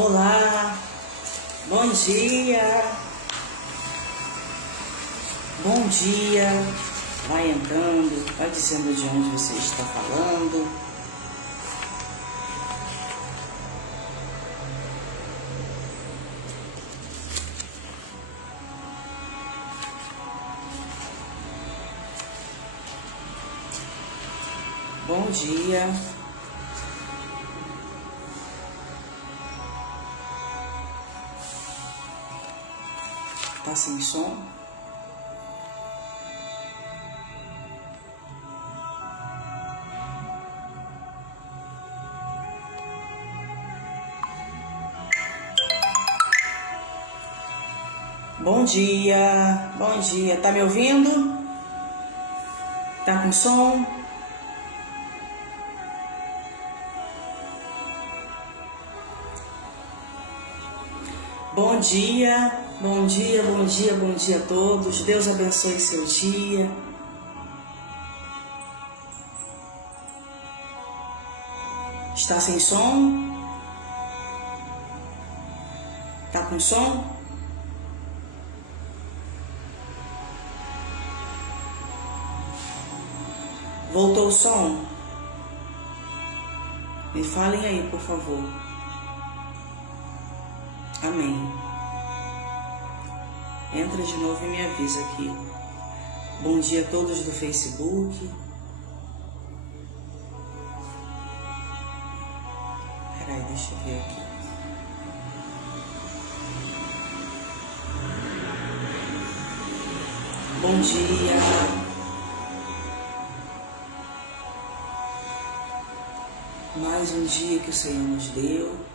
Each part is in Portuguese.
Olá, bom dia, bom dia. Vai entrando, vai dizendo de onde você está falando. Bom dia. Tá sem som? Bom dia, bom dia. Tá me ouvindo? Tá com som? Bom dia, bom dia, bom dia, bom dia a todos. Deus abençoe seu dia. Está sem som? Tá com som? Voltou o som? Me falem aí, por favor. Amém. Entra de novo e me avisa aqui. Bom dia a todos do Facebook. Peraí, deixa eu ver aqui. Bom dia. Mais um dia que o Senhor nos deu.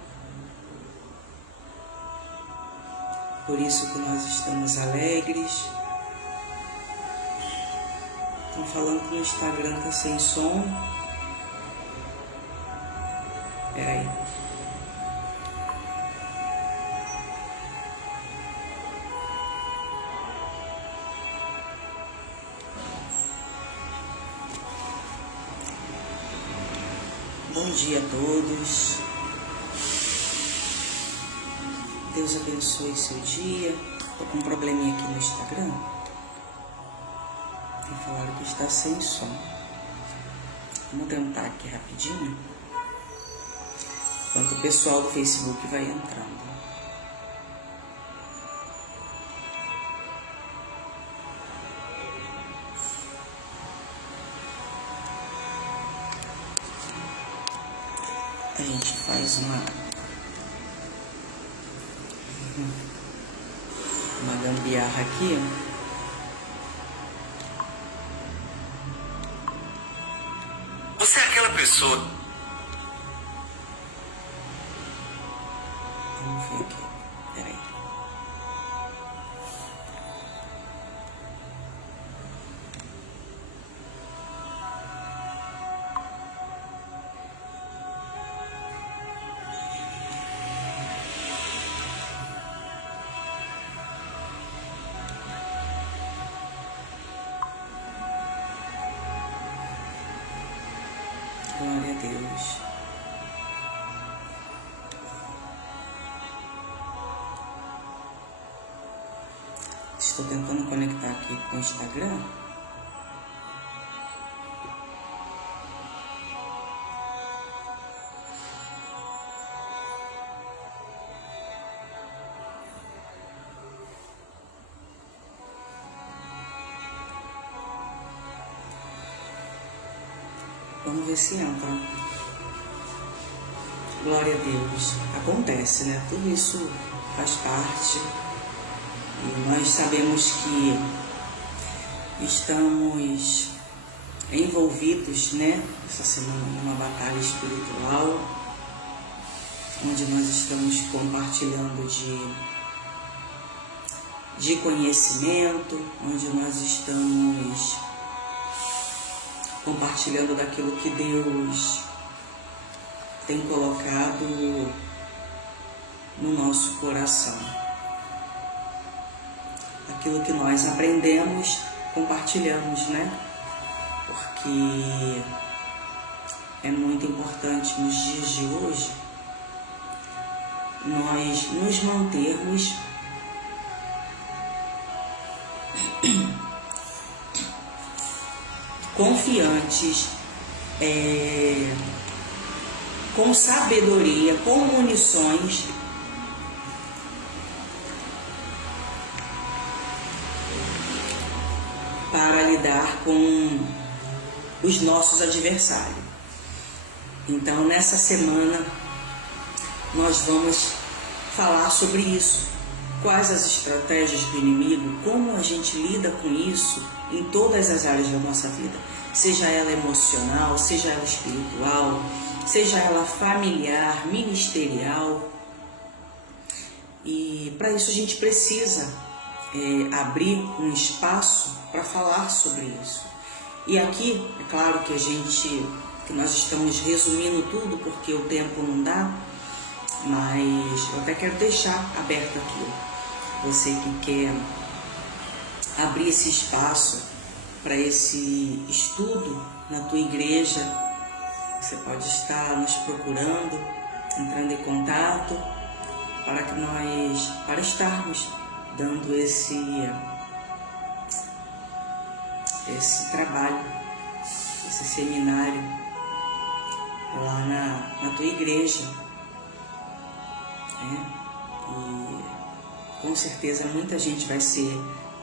Por isso que nós estamos alegres. Estão falando que no Instagram está sem som. Peraí. Bom dia a todos. Deus abençoe seu dia. Tô com um probleminha aqui no Instagram. Me falaram que está sem som. Vamos tentar aqui rapidinho. Enquanto o pessoal do Facebook vai entrando. A gente faz uma gambiarra aqui. Você é aquela pessoa. Vamos ver aqui. Peraí. Glória a Deus. Estou tentando conectar aqui com o Instagram. Vamos ver se entra. Glória a Deus. Acontece, né? Tudo isso faz parte. E nós sabemos que estamos envolvidos, né? Essa semana numa batalha espiritual, onde nós estamos compartilhando de conhecimento, onde nós estamos compartilhando daquilo que Deus tem colocado no nosso coração. Aquilo que nós aprendemos, compartilhamos, né? Porque é muito importante nos dias de hoje nós nos mantermos confiantes, com sabedoria, com munições para lidar com os nossos adversários. Então, nessa semana, nós vamos falar sobre isso. Quais as estratégias do inimigo, como a gente lida com isso em todas as áreas da nossa vida. Seja ela emocional, seja ela espiritual, seja ela familiar, ministerial. E para isso a gente precisa abrir um espaço para falar sobre isso. E aqui, é claro que nós estamos resumindo tudo porque o tempo não dá, mas eu até quero deixar aberto aqui. Você que quer abrir esse espaço para esse estudo na tua igreja, você pode estar nos procurando, entrando em contato, para estarmos dando esse trabalho, esse seminário lá na tua igreja, E com certeza muita gente vai ser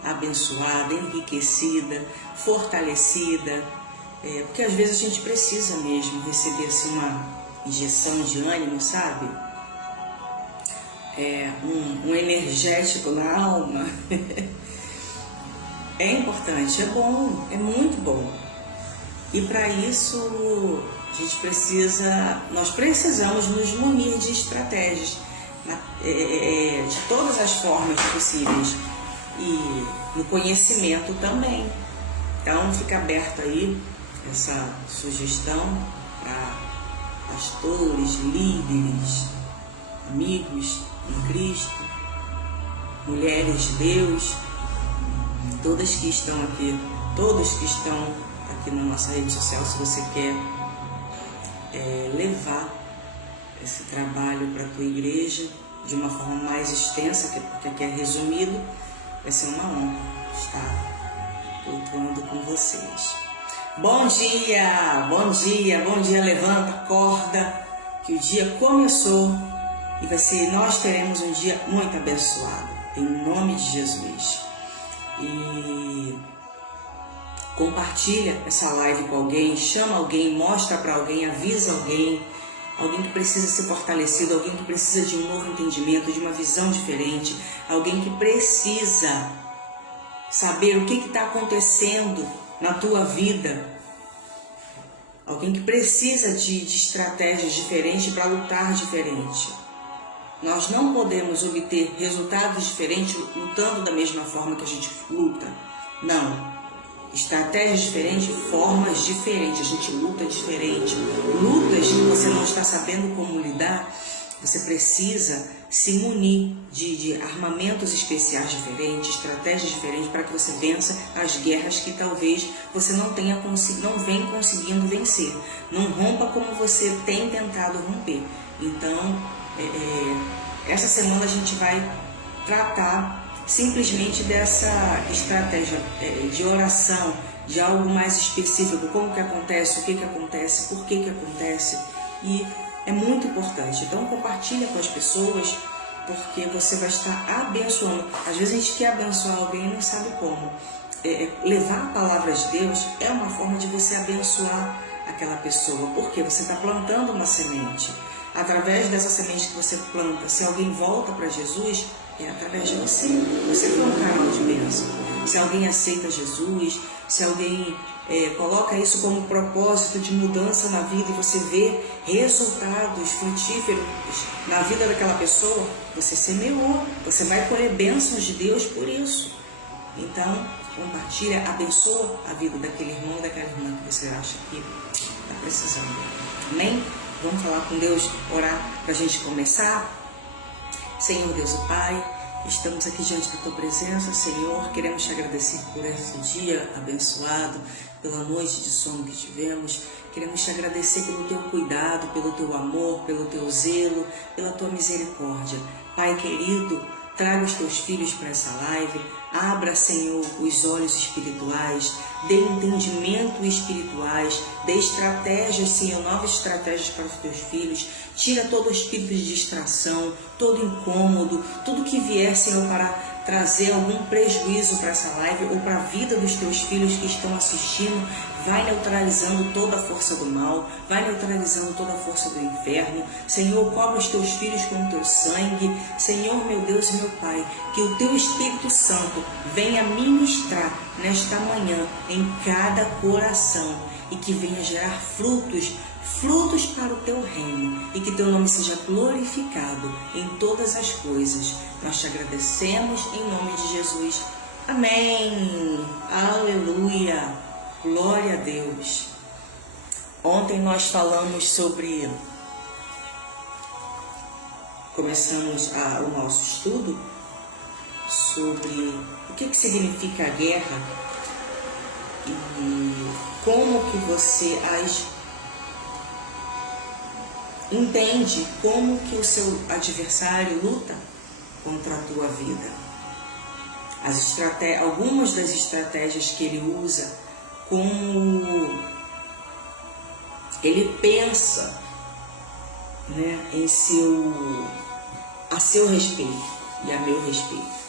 abençoada, enriquecida, fortalecida, porque às vezes a gente precisa mesmo receber assim uma injeção de ânimo, sabe? Um energético na alma. É importante, é bom, é muito bom. E para isso nós precisamos nos munir de estratégias, de todas as formas possíveis, e no conhecimento também. Então fica aberto aí essa sugestão para pastores, líderes, amigos em Cristo, mulheres de Deus, todos que estão aqui na nossa rede social. Se você quer levar esse trabalho para a tua igreja de uma forma mais extensa, porque aqui é resumido, vai ser uma honra estar cultuando com vocês. Bom dia, bom dia, bom dia, levanta, acorda, que o dia começou e nós teremos um dia muito abençoado, em nome de Jesus. E compartilha essa live com alguém, chama alguém, mostra para alguém, avisa alguém que precisa ser fortalecido, alguém que precisa de um novo entendimento, de uma visão diferente, alguém que precisa saber o que está acontecendo na tua vida, alguém que precisa de estratégias diferentes para lutar diferente. Nós não podemos obter resultados diferentes lutando da mesma forma que a gente luta. Não. Estratégias diferentes, formas diferentes. A gente luta diferente. Lutas que você não está sabendo como lidar, você precisa se munir de armamentos especiais diferentes, estratégias diferentes, para que você vença as guerras que talvez você não vem conseguindo vencer. Não rompa como você tem tentado romper. Então, essa semana a gente vai tratar simplesmente dessa estratégia de oração, de algo mais específico, como que acontece, o que acontece, por que acontece, e é muito importante. Então compartilha com as pessoas, porque você vai estar abençoando. Às vezes a gente quer abençoar alguém e não sabe como. Levar a palavra de Deus é uma forma de você abençoar aquela pessoa, porque você está plantando uma semente. Através dessa semente que você planta, se alguém volta para Jesus, é através de você. Você foi um canal de bênção. Se alguém aceita Jesus, se alguém coloca isso como propósito de mudança na vida e você vê resultados frutíferos na vida daquela pessoa, você semeou, você vai colher bênçãos de Deus por isso. Então, compartilha, abençoa a vida daquele irmão ou daquela irmã que você acha que está precisando. Amém? Vamos falar com Deus, orar para a gente começar. Senhor Deus, o Pai, Estamos aqui diante da Tua presença, Senhor. Queremos te agradecer por esse dia abençoado, pela noite de sono que tivemos. Queremos te agradecer pelo Teu cuidado, pelo Teu amor, pelo Teu zelo, pela Tua misericórdia. Pai querido, traga os Teus filhos para essa live. Abra, Senhor, os olhos espirituais, dê entendimento espirituais, dê estratégias, Senhor, novas estratégias para os Teus filhos. Tira todo o espírito de distração, todo incômodo, tudo que vier, Senhor, para trazer algum prejuízo para essa live ou para a vida dos Teus filhos que estão assistindo. Vai neutralizando toda a força do mal, vai neutralizando toda a força do inferno. Senhor, cobre os Teus filhos com o Teu sangue. Senhor, meu Deus e meu Pai, que o Teu Espírito Santo venha ministrar nesta manhã em cada coração e que venha gerar frutos para o Teu reino e que Teu nome seja glorificado em todas as coisas. Nós te agradecemos em nome de Jesus. Amém. Aleluia. Glória a Deus. Ontem nós falamos sobre... Começamos o nosso estudo sobre o que significa a guerra e como que você entende como que o seu adversário luta contra a tua vida. Algumas das estratégias que ele usa, como ele pensa, né, a seu respeito e a meu respeito.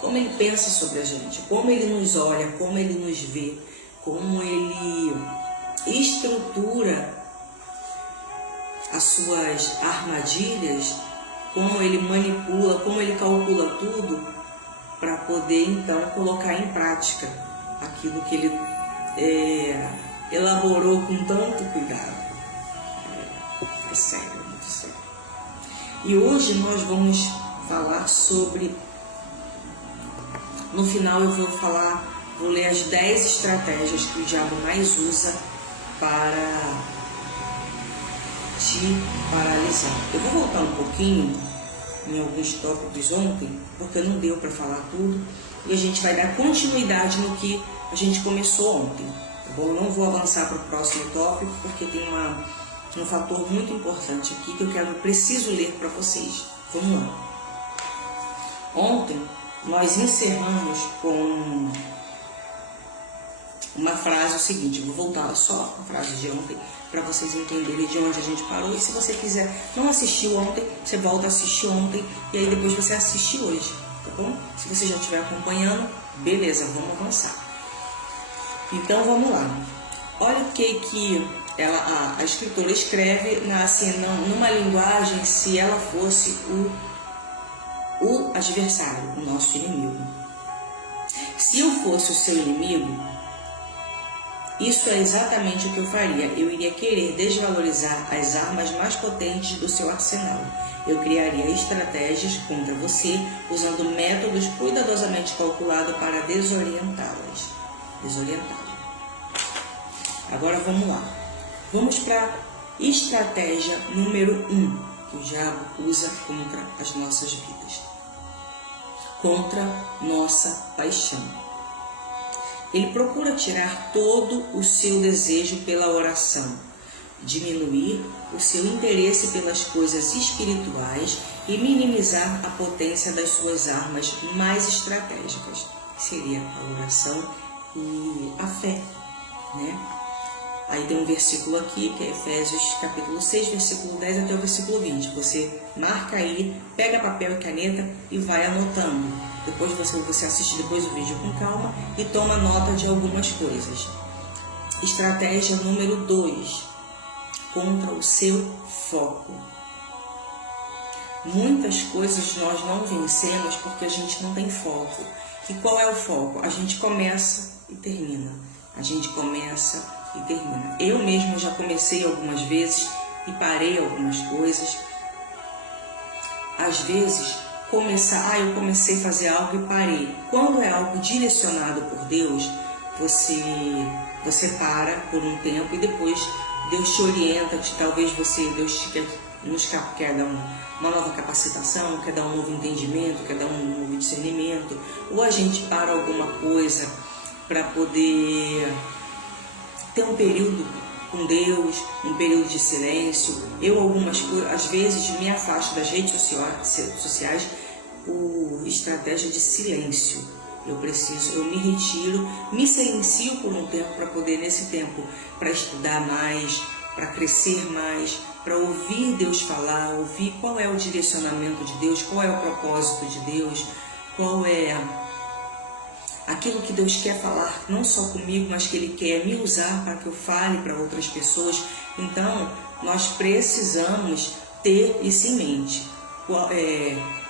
Como ele pensa sobre a gente, como ele nos olha, como ele nos vê, como ele estrutura as suas armadilhas, como ele manipula, como ele calcula tudo para poder então colocar em prática aquilo que ele elaborou com tanto cuidado. É sério, muito sério. E hoje nós vamos falar sobre... No final eu vou ler as 10 estratégias que o diabo mais usa para te paralisar. Eu vou voltar um pouquinho em alguns tópicos ontem, porque não deu para falar tudo, e a gente vai dar continuidade no que a gente começou ontem, tá bom? Eu não vou avançar para o próximo tópico, porque tem um fator muito importante aqui que eu preciso ler para vocês. Vamos lá. Ontem nós encerramos com uma frase, o seguinte, eu vou voltar só a frase de ontem para vocês entenderem de onde a gente parou, e se você quiser, não assistiu ontem, você volta a assistir ontem e aí depois você assiste hoje, tá bom? Se você já estiver acompanhando, beleza, vamos avançar. Então vamos lá. Olha o que a escritora escreve numa linguagem, se ela fosse o adversário, o nosso inimigo. Se eu fosse o seu inimigo, isso é exatamente o que eu faria. Eu iria querer desvalorizar as armas mais potentes do seu arsenal. Eu criaria estratégias contra você, usando métodos cuidadosamente calculados para desorientá-lo. Agora vamos lá. Vamos para a estratégia número 1 que o diabo usa contra as nossas vidas. Contra nossa paixão. Ele procura tirar todo o seu desejo pela oração, diminuir o seu interesse pelas coisas espirituais e minimizar a potência das suas armas mais estratégicas, que seria a oração e a fé, né? Aí tem um versículo aqui, que é Efésios capítulo 6, versículo 10 até o versículo 20. Você marca aí, pega papel e caneta e vai anotando. Depois você assiste depois o vídeo com calma e toma nota de algumas coisas. Estratégia número 2. Contra o seu foco. Muitas coisas nós não vencemos porque a gente não tem foco. E qual é o foco? A gente começa e termina. Eu mesma já comecei algumas vezes e parei algumas coisas. Às vezes, eu comecei a fazer algo e parei. Quando é algo direcionado por Deus, você para por um tempo e depois Deus te orienta, talvez Deus te quer quer dar uma nova capacitação, quer dar um novo entendimento, quer dar um novo discernimento, ou a gente para alguma coisa para poder ter um período com Deus, um período de silêncio. Eu, algumas coisas, às vezes, me afasto das redes sociais por estratégia de silêncio. Eu me retiro, me silencio por um tempo para poder, nesse tempo, para estudar mais, para crescer mais, para ouvir Deus falar, ouvir qual é o direcionamento de Deus, qual é o propósito de Deus, qual é aquilo que Deus quer falar, não só comigo, mas que Ele quer me usar para que eu fale para outras pessoas. Então, nós precisamos ter isso em mente.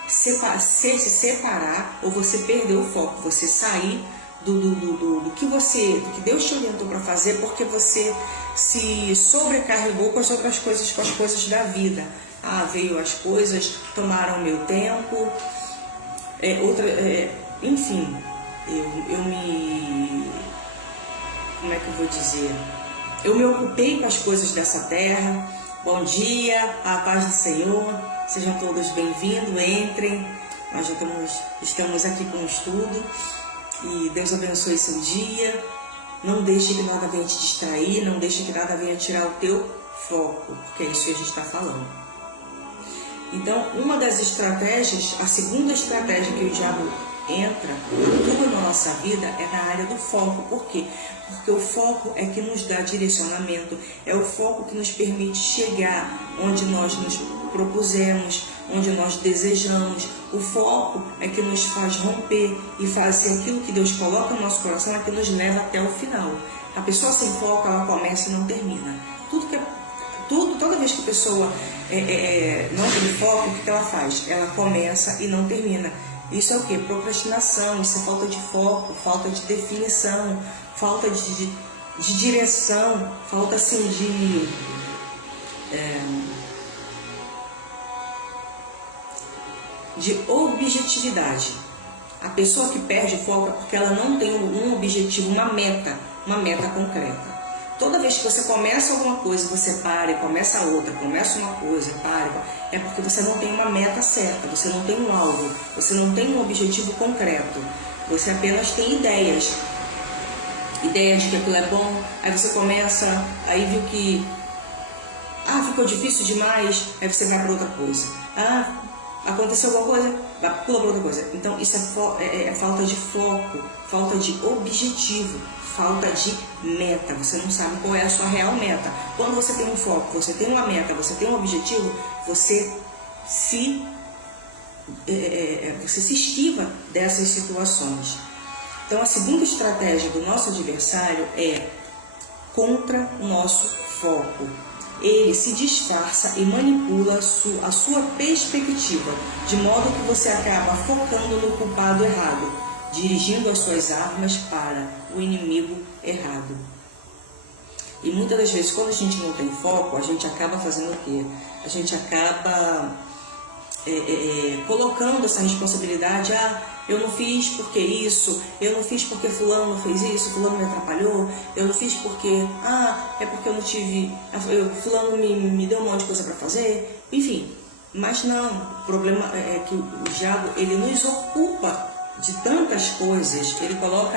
Se separar ou você perder o foco, você sair do que Deus te orientou para fazer, porque você se sobrecarregou com as outras coisas, com as coisas da vida. Veio as coisas, tomaram meu tempo, enfim, como é que eu vou dizer? Eu me ocupei com as coisas dessa terra. Bom dia, a paz do Senhor, sejam todos bem-vindos, entrem. Nós já estamos aqui com o estudo e Deus abençoe seu dia. Não deixe que nada venha te distrair, não deixe que nada venha tirar o teu foco, porque é isso que a gente está falando. Então, uma das estratégias, a segunda estratégia que o diabo entra, atua na nossa vida, é na área do foco. Por quê? Porque o foco é que nos dá direcionamento, é o foco que nos permite chegar onde nós nos propusemos, onde nós desejamos. O foco é que nos faz romper e fazer aquilo que Deus coloca no nosso coração, é que nos leva até o final. A pessoa sem foco, ela começa e não termina. Toda vez que a pessoa não tem foco, o que ela faz? Ela começa e não termina. Isso é o quê? Procrastinação, isso é falta de foco, falta de definição, falta de direção, falta assim de objetividade. A pessoa que perde o foco é porque ela não tem um objetivo, uma meta concreta. Toda vez que você começa alguma coisa, você para e começa outra, começa uma coisa, para, é porque você não tem uma meta certa, você não tem um alvo, você não tem um objetivo concreto, você apenas tem ideias de que aquilo é bom, aí você começa, aí viu que ficou difícil demais, aí você vai para outra coisa. Aconteceu alguma coisa, pula para outra coisa. Então isso é falta de foco, falta de objetivo, falta de meta. Você não sabe qual é a sua real meta. Quando você tem um foco, você tem uma meta, você tem um objetivo, você se esquiva dessas situações. Então a segunda estratégia do nosso adversário é contra o nosso foco. Ele se disfarça e manipula a sua perspectiva, de modo que você acaba focando no culpado errado, dirigindo as suas armas para o inimigo errado. E muitas das vezes, quando a gente não tem foco, a gente acaba fazendo o quê? A gente acaba colocando essa responsabilidade. Eu não fiz porque isso, eu não fiz porque fulano fez isso, fulano me atrapalhou, eu não fiz porque, é porque eu não tive, fulano me deu um monte de coisa para fazer, enfim. Mas não, o problema é que o diabo, ele nos ocupa de tantas coisas, ele coloca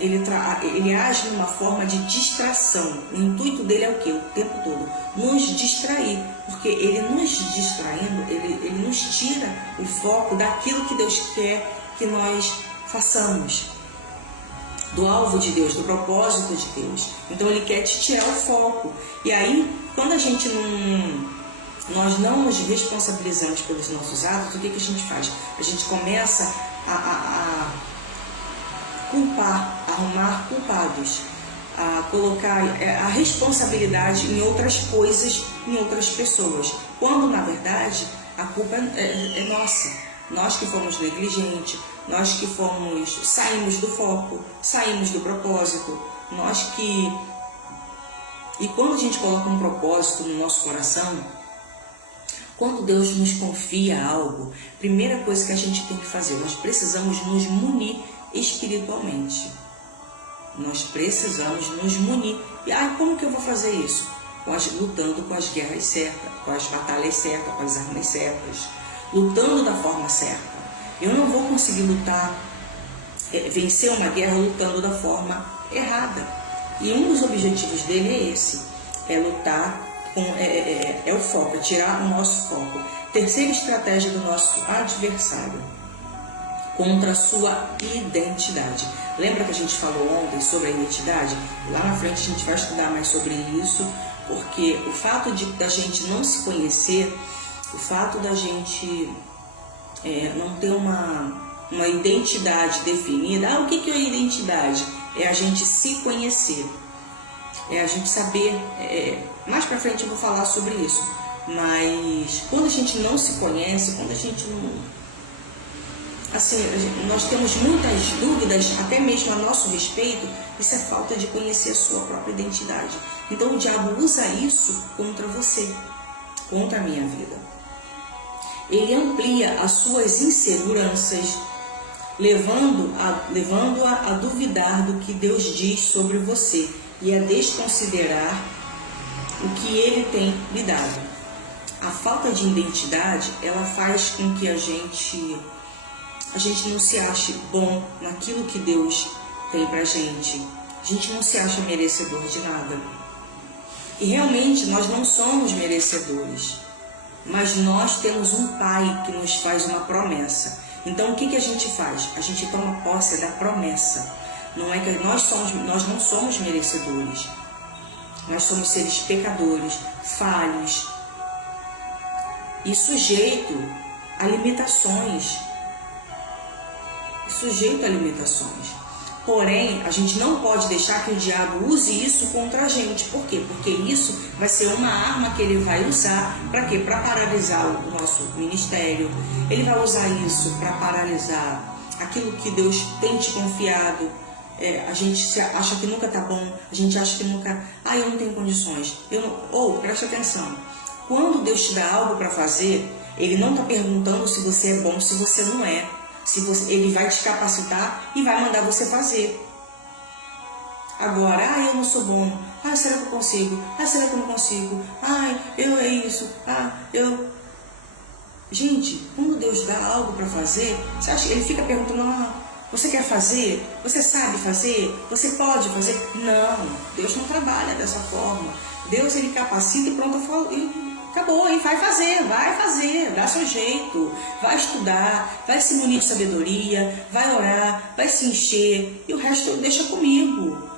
ele age numa forma de distração. O intuito dele é o quê? O tempo todo nos distrair, porque ele nos distraindo, ele nos tira o foco daquilo que Deus quer que nós façamos, do alvo de Deus, do propósito de Deus. Então ele quer te tirar o foco. E aí, quando nós não nos responsabilizamos pelos nossos atos, o que a gente faz? A gente começa a culpar, a arrumar culpados, a colocar a responsabilidade em outras coisas, em outras pessoas, quando na verdade a culpa é nossa. Nós que fomos negligentes, nós que saímos do foco, saímos do propósito, E quando a gente coloca um propósito no nosso coração, quando Deus nos confia algo, primeira coisa que a gente tem que fazer, nós precisamos nos munir espiritualmente. Nós precisamos nos munir. E como que eu vou fazer isso? Lutando com as guerras certas. com as batalhas certas, com as armas certas, lutando da forma certa. Eu não vou conseguir lutar, vencer uma guerra lutando da forma errada. E um dos objetivos dele é esse, é lutar é o foco, é tirar o nosso foco. Terceira estratégia do nosso adversário, contra a sua identidade. Lembra que a gente falou ontem sobre a identidade? Lá na frente a gente vai estudar mais sobre isso, porque o fato da gente não se conhecer, o fato da gente não ter uma identidade definida. O que é a identidade? É a gente se conhecer, é a gente saber. Mais pra frente eu vou falar sobre isso, mas quando a gente não se conhece, quando a gente não... Assim, nós temos muitas dúvidas, até mesmo a nosso respeito, isso é falta de conhecer a sua própria identidade. Então o diabo usa isso contra você, contra a minha vida. Ele amplia as suas inseguranças, levando-a a duvidar do que Deus diz sobre você e a desconsiderar o que Ele tem lhe dado. A falta de identidade, ela faz com que a gente não se ache bom naquilo que Deus tem pra gente. A gente não se acha merecedor de nada. E realmente nós não somos merecedores, mas nós temos um Pai que nos faz uma promessa. Então o que a gente faz? A gente toma posse da promessa. Não é que nós não somos merecedores. Nós somos seres pecadores, falhos e sujeito a limitações. Porém, a gente não pode deixar que o diabo use isso contra a gente. Por quê? Porque isso vai ser uma arma que ele vai usar para quê? Para paralisar o nosso ministério. Ele vai usar isso para paralisar aquilo que Deus tem te confiado. A gente acha que nunca tá bom, a gente acha que nunca... eu não tenho condições. Preste atenção. Quando Deus te dá algo para fazer, Ele não está perguntando se você é bom, se você não é. Ele vai te capacitar e vai mandar você fazer. Agora, eu não sou bom. Será que eu consigo? Será que eu não consigo? Eu é isso. Gente, quando Deus dá algo para fazer, você acha que Ele fica perguntando, você quer fazer? Você sabe fazer? Você pode fazer? Não, Deus não trabalha dessa forma. Deus, Ele capacita e pronto, acabou, e vai fazer, dá seu jeito, vai estudar, vai se munir de sabedoria, vai orar, vai se encher, e o resto deixa comigo.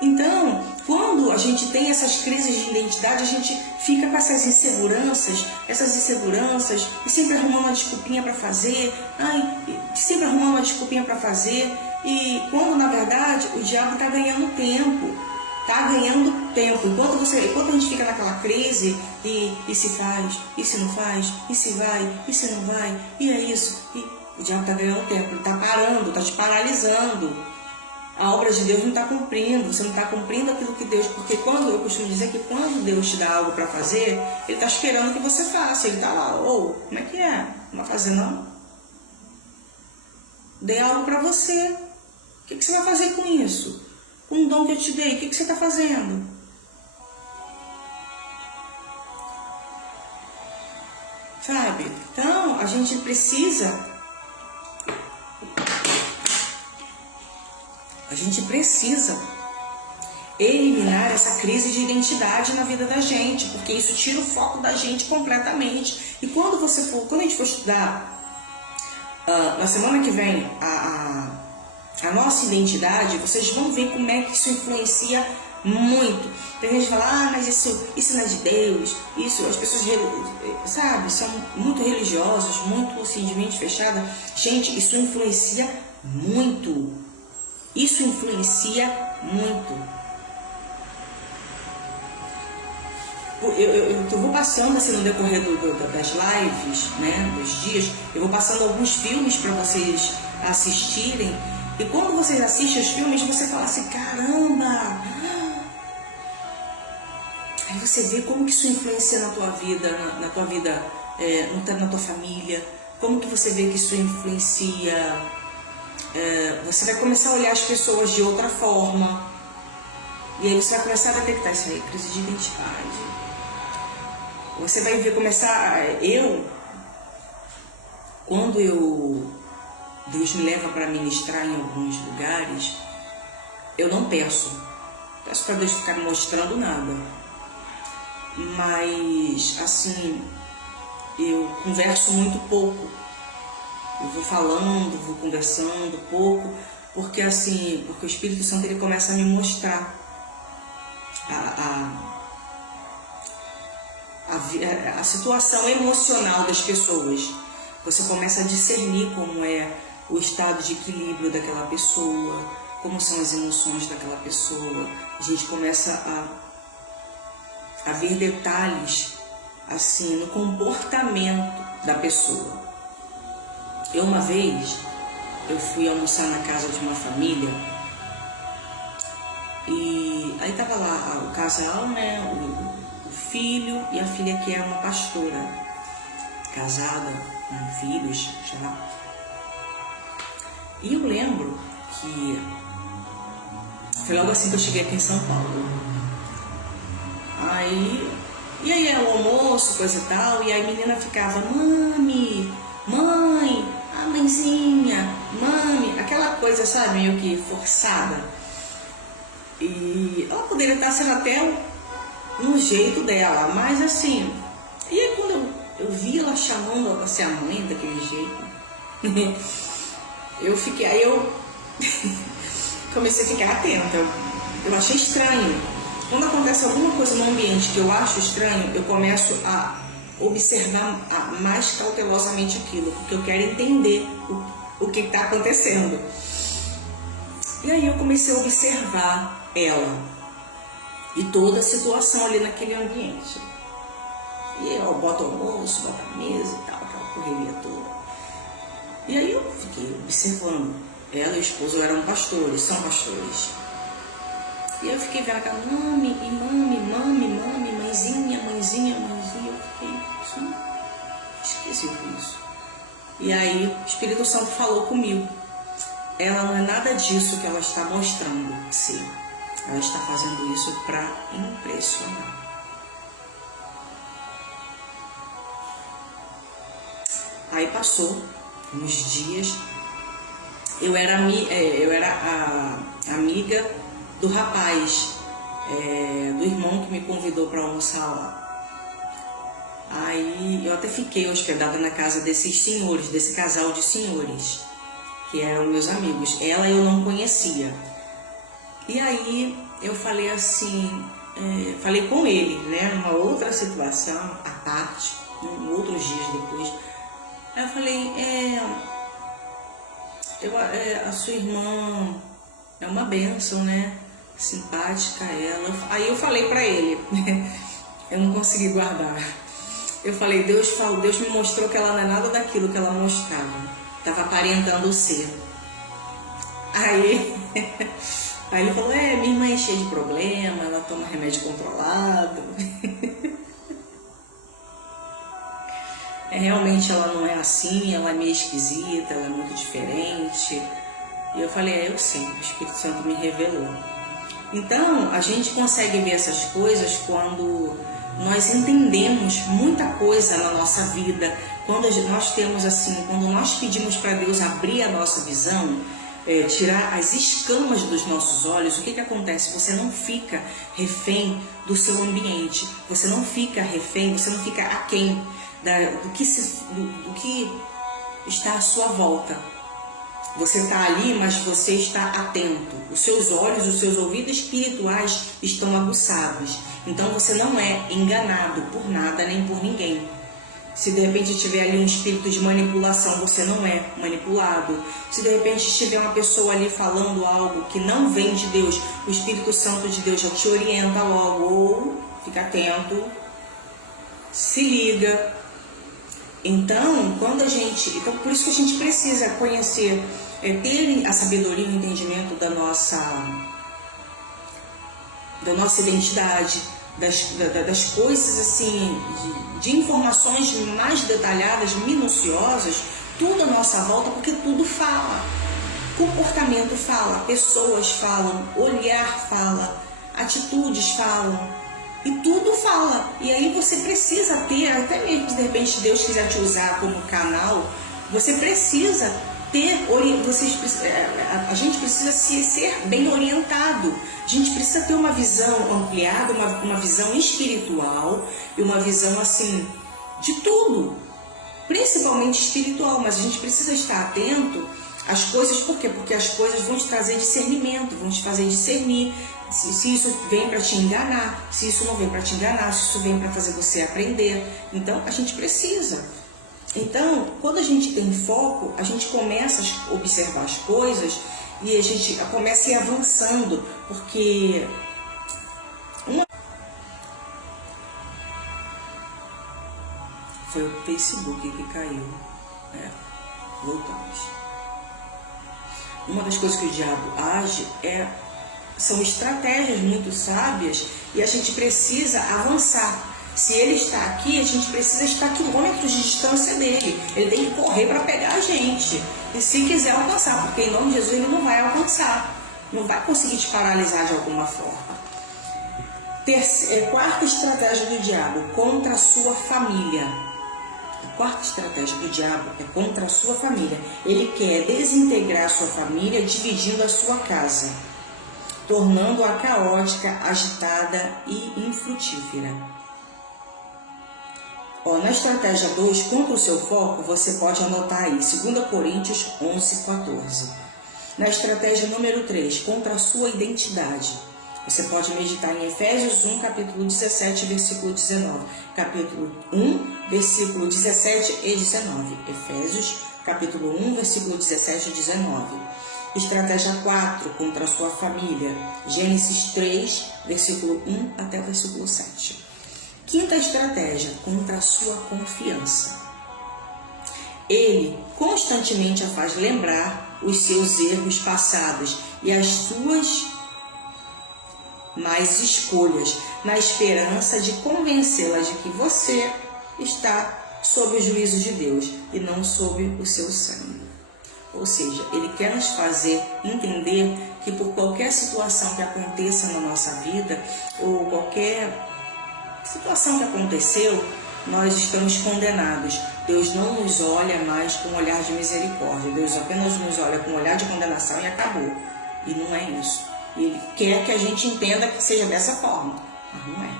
Então, quando a gente tem essas crises de identidade, a gente fica com essas inseguranças e sempre arrumando uma desculpinha para fazer, e quando na verdade o diabo está ganhando tempo. Enquanto a gente fica naquela crise e se faz, e se não faz, e se vai, e se não vai, e é isso, e o diabo está ganhando tempo, ele está parando, está te paralisando. A obra de Deus não está cumprindo, você não está cumprindo aquilo que Deus... Porque eu costumo dizer que quando Deus te dá algo para fazer, Ele está esperando que você faça. Ele está lá, como é que é? Não vai fazer não? Dei algo para você. O que você vai fazer com isso? Com um dom que eu te dei, o que você está fazendo? Sabe? Então, a gente precisa eliminar essa crise de identidade na vida da gente, porque isso tira o foco da gente completamente. E quando a gente for estudar na semana que vem a nossa identidade, vocês vão ver como é que isso influencia muito. Tem gente que fala, mas isso não é de Deus, as pessoas, são muito religiosas, muito assim, de mente fechada. Gente, isso influencia muito. Eu vou passando assim no decorrer das lives, né, dos dias, eu vou passando alguns filmes para vocês assistirem. E quando vocês assistem os filmes, você fala assim, caramba! Aí você vê como que isso influencia na tua vida, na tua família, como que você vê que isso influencia. Você vai começar a olhar as pessoas de outra forma. E aí você vai começar a detectar isso aí, crise de identidade. Você vai ver começar... Quando Deus me leva para ministrar em alguns lugares, eu não peço para Deus ficar me mostrando nada, mas assim, eu converso muito pouco, eu vou falando, vou conversando pouco, porque o Espírito Santo ele começa a me mostrar a situação emocional das pessoas. Você começa a discernir como é o estado de equilíbrio daquela pessoa, como são as emoções daquela pessoa. A gente começa a ver detalhes assim no comportamento da pessoa. Uma vez eu fui almoçar na casa de uma família e aí tava lá o casal, né, o filho e a filha, que é uma pastora, casada, com filhos já. E eu lembro que foi logo assim que eu cheguei aqui em São Paulo. E aí era o almoço, coisa e tal, e aí a menina ficava, mãe, a mãezinha, mãe, aquela coisa, sabe, meio que forçada. E ela poderia estar sendo até no jeito dela, mas assim, e aí quando eu vi ela chamando ela pra ser a mãe daquele jeito, eu comecei a ficar atenta. Eu achei estranho. Quando acontece alguma coisa no ambiente que eu acho estranho, eu começo a observar mais cautelosamente aquilo, porque eu quero entender o que está acontecendo. E aí eu comecei a observar ela e toda a situação ali naquele ambiente. E eu boto o almoço, boto a mesa e tal, aquela correria toda. E aí eu fiquei observando. Ela e o esposo eram pastores, são pastores. E eu fiquei vendo aquela mãe, mãezinha. Eu fiquei assim, esquisito isso. E aí o Espírito Santo falou comigo. Ela não é nada disso que ela está mostrando ser. Ela está fazendo isso para impressionar. Aí passou uns dias. Eu era a amiga do rapaz, do irmão que me convidou para almoçar lá. Aí eu até fiquei hospedada na casa desses senhores, desse casal de senhores, que eram meus amigos. Ela eu não conhecia. E aí eu falei assim, falei com ele, né, numa outra situação, à parte, outros dias depois. Aí eu falei, a sua irmã é uma bênção, né? Simpática ela. Aí eu falei pra ele, eu não consegui guardar. Eu falei, Deus me mostrou que ela não é nada daquilo que ela mostrava. Tava aparentando ser. Aí ele falou, minha irmã é cheia de problema, ela toma remédio controlado. Realmente ela não é assim, ela é meio esquisita, ela é muito diferente. E eu falei, eu sei, o Espírito Santo me revelou. Então, a gente consegue ver essas coisas quando nós entendemos muita coisa na nossa vida. Quando nós temos assim, quando nós pedimos para Deus abrir a nossa visão, tirar as escamas dos nossos olhos, o que acontece? Você não fica refém do seu ambiente, você não fica refém, você não fica aquém do que está à sua volta. Você está ali, mas você está atento. Os seus olhos, os seus ouvidos espirituais estão aguçados. Então você não é enganado por nada nem por ninguém. Se de repente tiver ali um espírito de manipulação, você não é manipulado. Se de repente tiver uma pessoa ali falando algo que não vem de Deus, o Espírito Santo de Deus já te orienta logo. Ou fica atento, se liga. Então, por isso que a gente precisa conhecer, ter a sabedoria e o entendimento da nossa identidade, das coisas assim, de informações mais detalhadas, minuciosas, tudo à nossa volta, porque tudo fala. Comportamento fala, pessoas falam, olhar fala, atitudes falam. E tudo fala. E aí você precisa ter, até mesmo se de repente Deus quiser te usar como canal, você precisa ter, a gente precisa ser bem orientado. A gente precisa ter uma visão ampliada, uma visão espiritual e uma visão assim de tudo, principalmente espiritual. Mas a gente precisa estar atento às coisas, por quê? Porque as coisas vão te trazer discernimento, vão te fazer discernir se isso vem para te enganar, se isso não vem para te enganar, se isso vem para fazer você aprender. Então a gente precisa. Então, quando a gente tem foco, a gente começa a observar as coisas e a gente começa a ir avançando, porque foi o Facebook que caiu, né? Voltamos. Uma das coisas que o diabo age são estratégias muito sábias e a gente precisa avançar. Se ele está aqui, a gente precisa estar a quilômetros de distância dele. Ele tem que correr para pegar a gente. E se quiser alcançar, porque em nome de Jesus ele não vai alcançar. Não vai conseguir te paralisar de alguma forma. Quarta estratégia do diabo, contra a sua família. A quarta estratégia do diabo é contra a sua família. Ele quer desintegrar a sua família, dividindo a sua casa, tornando-a caótica, agitada e infrutífera. Na estratégia 2, contra o seu foco, você pode anotar aí, 2 Coríntios 11:14. Na estratégia número 3, contra a sua identidade, você pode meditar em Efésios 1, capítulo 17, versículo 19. Capítulo 1, versículo 17 e 19. Efésios, capítulo 1, versículo 17 e 19. Estratégia 4, contra a sua família. Gênesis 3, versículo 1 até o versículo 7. Quinta estratégia, contra a sua confiança. Ele constantemente a faz lembrar os seus erros passados e as suas más escolhas, na esperança de convencê-la de que você está sob o juízo de Deus e não sob o seu sangue. Ou seja, ele quer nos fazer entender que por qualquer situação que aconteça na nossa vida, ou qualquer situação que aconteceu, nós estamos condenados. Deus não nos olha mais com um olhar de misericórdia. Deus apenas nos olha com um olhar de condenação e acabou. E não é isso. Ele quer que a gente entenda que seja dessa forma, mas não é.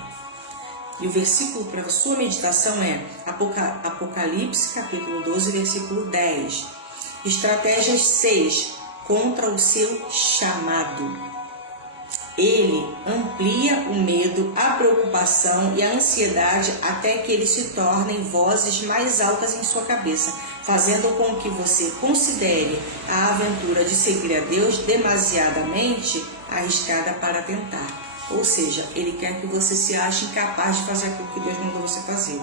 E o versículo para a sua meditação é Apocalipse, capítulo 12, versículo 10. Estratégia 6, contra o seu chamado. Ele amplia o medo, a preocupação e a ansiedade até que eles se tornem vozes mais altas em sua cabeça, fazendo com que você considere a aventura de seguir a Deus demasiadamente arriscada para tentar. Ou seja, ele quer que você se ache incapaz de fazer aquilo que Deus mandou você fazer.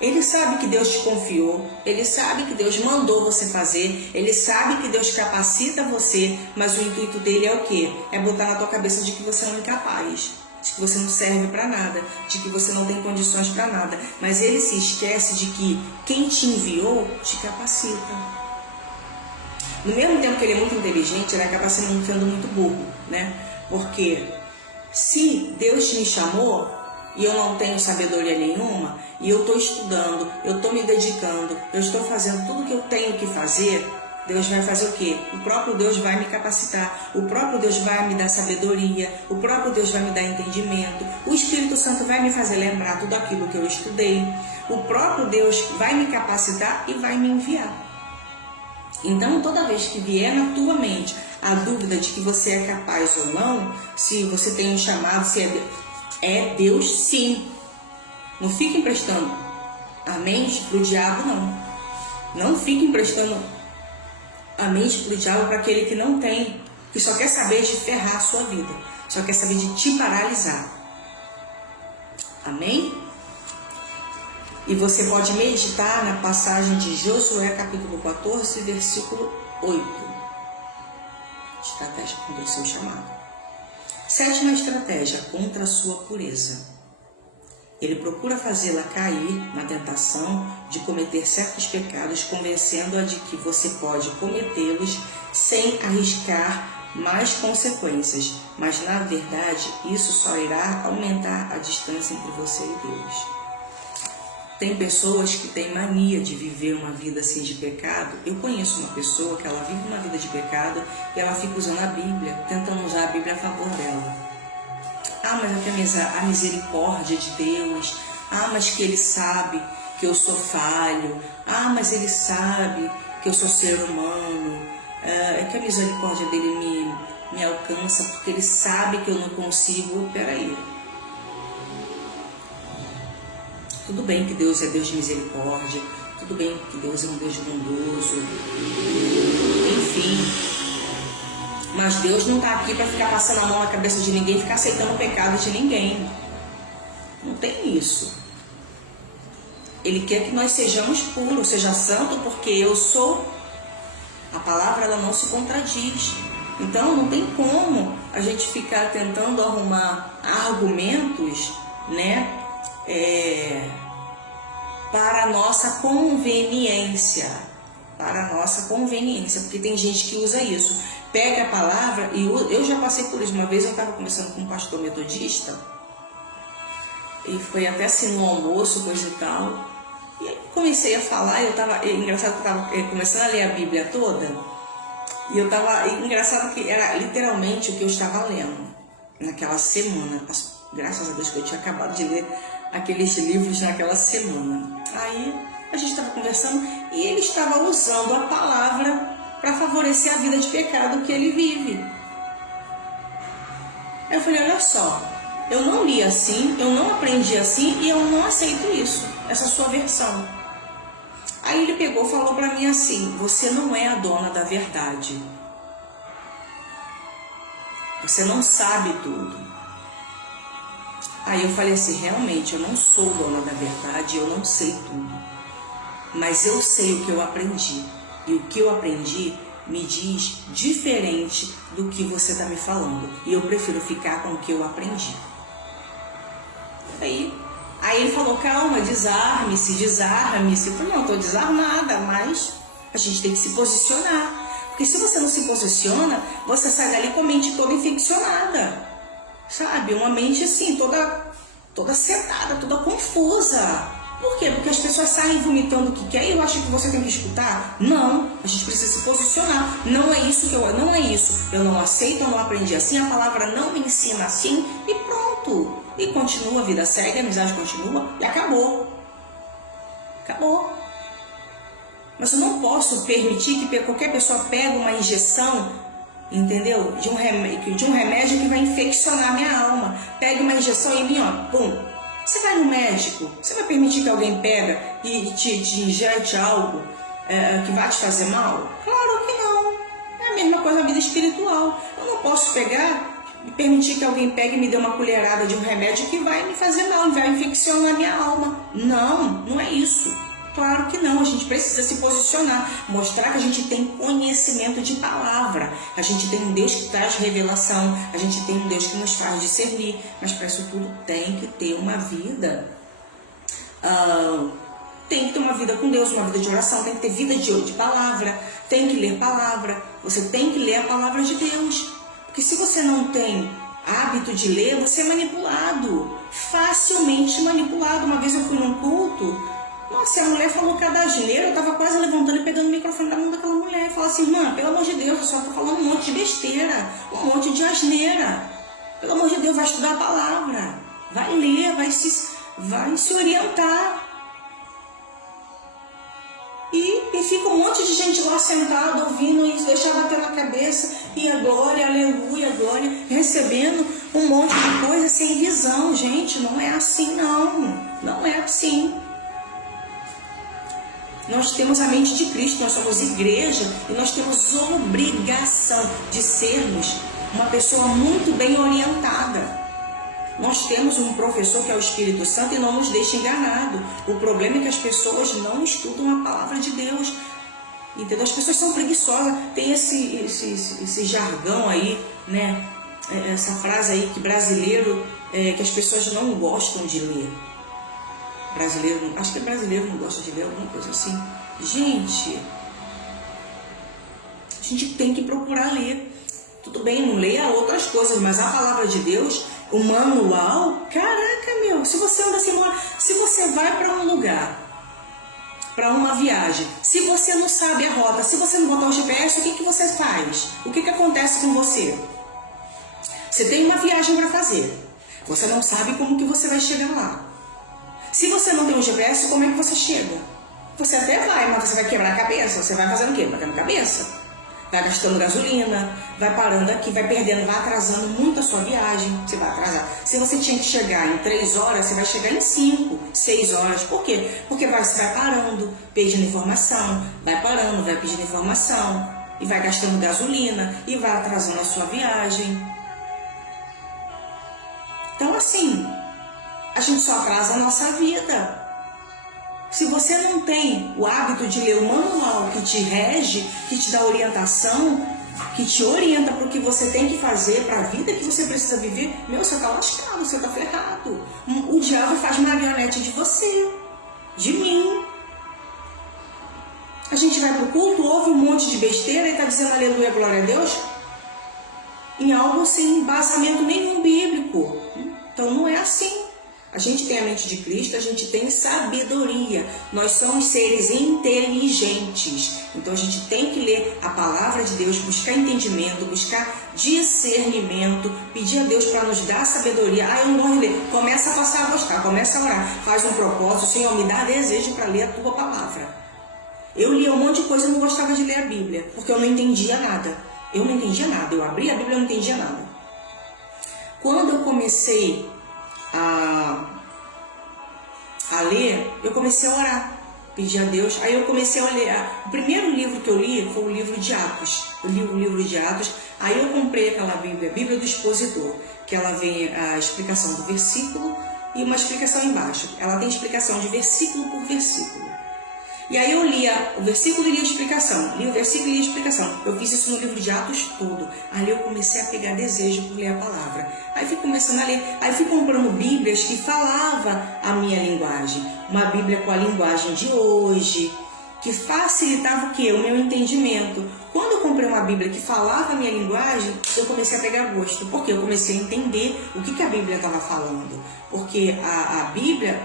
Ele sabe que Deus te confiou, ele sabe que Deus mandou você fazer, ele sabe que Deus capacita você, mas o intuito dele é o quê? É botar na tua cabeça de que você não é incapaz, de que você não serve para nada, de que você não tem condições para nada. Mas ele se esquece de que quem te enviou te capacita. No mesmo tempo que ele é muito inteligente, ele acaba sendo muito burro, né? Porque se Deus me chamou e eu não tenho sabedoria nenhuma, e eu estou estudando, eu estou me dedicando, eu estou fazendo tudo o que eu tenho que fazer, Deus vai fazer o quê? O próprio Deus vai me capacitar, o próprio Deus vai me dar sabedoria, o próprio Deus vai me dar entendimento, o Espírito Santo vai me fazer lembrar tudo aquilo que eu estudei, o próprio Deus vai me capacitar e vai me enviar. Então, toda vez que vier na tua mente a dúvida de que você é capaz ou não, se você tem um chamado, se é Deus sim. Não fique emprestando a mente para o diabo, não. Não fique emprestando a mente para o diabo, para aquele que não tem, que só quer saber de ferrar a sua vida, só quer saber de te paralisar. Amém? E você pode meditar na passagem de Josué, capítulo 14, versículo 8. Estratégia contra o seu chamado. Sétima estratégia, contra a sua pureza. Ele procura fazê-la cair na tentação de cometer certos pecados, convencendo-a de que você pode cometê-los sem arriscar mais consequências, mas na verdade isso só irá aumentar a distância entre você e Deus. Tem pessoas que têm mania de viver uma vida assim de pecado. Eu conheço uma pessoa que ela vive uma vida de pecado e ela fica usando a Bíblia, tentando usar a Bíblia a favor dela. Mas até a misericórdia de Deus, mas que Ele sabe que eu sou falho, mas Ele sabe que eu sou ser humano, é que a misericórdia dele me alcança porque Ele sabe que eu não consigo. Peraí. Tudo bem que Deus é Deus de misericórdia, tudo bem que Deus é um Deus bondoso, enfim. Mas Deus não está aqui para ficar passando a mão na cabeça de ninguém e ficar aceitando o pecado de ninguém. Não tem isso. Ele quer que nós sejamos puros, seja santo, porque eu sou. A palavra ela não se contradiz. Então não tem como a gente ficar tentando arrumar argumentos, né? Para a nossa conveniência, porque tem gente que usa isso, pega a palavra, e eu já passei por isso. Uma vez eu estava conversando com um pastor metodista, e foi até assim no almoço, coisa e tal, e aí comecei a falar, engraçado que eu estava começando a ler a Bíblia toda, e engraçado que era literalmente o que eu estava lendo naquela semana. Graças a Deus que eu tinha acabado de ler aqueles livros naquela semana. Aí a gente estava conversando e ele estava usando a palavra para favorecer a vida de pecado que ele vive. Aí eu falei, olha só, eu não li assim, eu não aprendi assim e eu não aceito isso, essa sua versão. Aí ele pegou e falou para mim assim, você não é a dona da verdade. Você não sabe tudo. Aí eu falei assim, realmente, eu não sou dona da verdade, eu não sei tudo. Mas eu sei o que eu aprendi. E o que eu aprendi me diz diferente do que você está me falando. E eu prefiro ficar com o que eu aprendi. Aí ele falou, calma, desarme-se. Eu falei, não, estou desarmada, mas a gente tem que se posicionar. Porque se você não se posiciona, você sai dali com a mente toda infeccionada. Sabe, uma mente assim, toda setada, toda confusa. Por quê? Porque as pessoas saem vomitando o que quer e eu acho que você tem que escutar. Não, a gente precisa se posicionar. Não é isso. Eu não aceito, eu não aprendi assim, a palavra não me ensina assim e pronto. E continua, a vida segue, a amizade continua e acabou. Acabou. Mas eu não posso permitir que qualquer pessoa pegue uma injeção, entendeu? De um remédio que vai infeccionar minha alma. Pega uma injeção em mim, ó, pum. Você vai no médico, você vai permitir que alguém pega e te injete algo que vai te fazer mal? Claro que não. É a mesma coisa na vida espiritual. Eu não posso pegar e permitir que alguém pegue e me dê uma colherada de um remédio que vai me fazer mal, vai infeccionar minha alma. Não é isso. Claro que não, a gente precisa se posicionar, mostrar que a gente tem conhecimento de palavra, a gente tem um Deus que traz revelação, a gente tem um Deus que nos faz discernir, mas para isso tudo tem que ter uma vida, tem que ter uma vida com Deus, uma vida de oração, tem que ter vida de palavra, tem que ler palavra, você tem que ler a palavra de Deus, porque se você não tem hábito de ler, você é manipulado, facilmente manipulado. Uma vez eu fui num culto, nossa, a mulher falou cada asneira, eu tava quase levantando e pegando o microfone da mão daquela mulher e falou assim, irmã, pelo amor de Deus, eu só tô falando um monte de besteira, um monte de asneira. Pelo amor de Deus, vai estudar a palavra, vai ler, vai se orientar. E fica um monte de gente lá sentada, ouvindo e deixar bater na cabeça, e a glória, aleluia, glória, recebendo um monte de coisa sem visão. Gente, não é assim não é assim. Nós temos a mente de Cristo, nós somos igreja e nós temos obrigação de sermos uma pessoa muito bem orientada. Nós temos um professor que é o Espírito Santo e não nos deixa enganado. O problema é que as pessoas não estudam a palavra de Deus. Entendeu? As pessoas são preguiçosas. Tem esse jargão aí, né? Essa frase aí que brasileiro, que as pessoas não gostam de ler. Acho que brasileiro não gosta de ler, alguma coisa assim. Gente, a gente tem que procurar ler. Tudo bem, não leia outras coisas, mas a palavra de Deus, o manual, caraca, meu, se você anda assim, se você vai para um lugar, para uma viagem, se você não sabe a rota, se você não botar o GPS, o que você faz? O que acontece com você? Você tem uma viagem para fazer, você não sabe como que você vai chegar lá. Se você não tem um GPS, como é que você chega? Você até vai, mas você vai quebrar a cabeça. Você vai fazendo o quê? Batendo cabeça. Vai gastando gasolina, vai parando aqui, vai perdendo, vai atrasando muito a sua viagem. Você vai atrasar. Se você tinha que chegar em 3 horas, você vai chegar em 5, 6 horas. Por quê? Porque você vai parando, pedindo informação, vai parando, vai pedindo informação, e vai gastando gasolina, e vai atrasando a sua viagem. Então, assim, a gente só atrasa a nossa vida. Se você não tem o hábito de ler o manual que te rege, que te dá orientação, que te orienta para o que você tem que fazer, para a vida que você precisa viver, meu, você está lascado, você está ferrado. O diabo faz marionete de você, de mim. A gente vai para o culto, ouve um monte de besteira e está dizendo aleluia, glória a Deus, em algo sem embasamento nenhum bíblico. Então não é assim. A gente tem a mente de Cristo, a gente tem sabedoria. Nós somos seres inteligentes. Então a gente tem que ler a palavra de Deus, buscar entendimento, buscar discernimento, pedir a Deus para nos dar sabedoria. Eu não gosto de ler. Começa a passar a gostar, começa a orar. Faz um propósito, Senhor, me dá desejo para ler a tua palavra. Eu lia um monte de coisa e não gostava de ler a Bíblia, porque eu não entendia nada. Eu não entendia nada. Eu abri a Bíblia e não entendia nada. Quando eu comecei a ler, eu comecei a orar, pedir a Deus. Aí eu comecei a ler. O primeiro livro que eu li foi o livro de Atos. Eu li o livro de Atos. Aí eu comprei aquela Bíblia, a Bíblia do Expositor, que ela vem a explicação do versículo e uma explicação embaixo. Ela tem explicação de versículo por versículo. E aí eu lia o versículo e lia a explicação. Li o versículo e lia a explicação. Eu fiz isso no livro de Atos todo. Ali eu comecei a pegar desejo por ler a palavra. Aí fui começando a ler. Aí fui comprando Bíblias que falavam a minha linguagem. Uma Bíblia com a linguagem de hoje, que facilitava o quê? O meu entendimento. Quando eu comprei uma Bíblia que falava a minha linguagem, eu comecei a pegar gosto. Porque eu comecei a entender o que a Bíblia estava falando. Porque a Bíblia,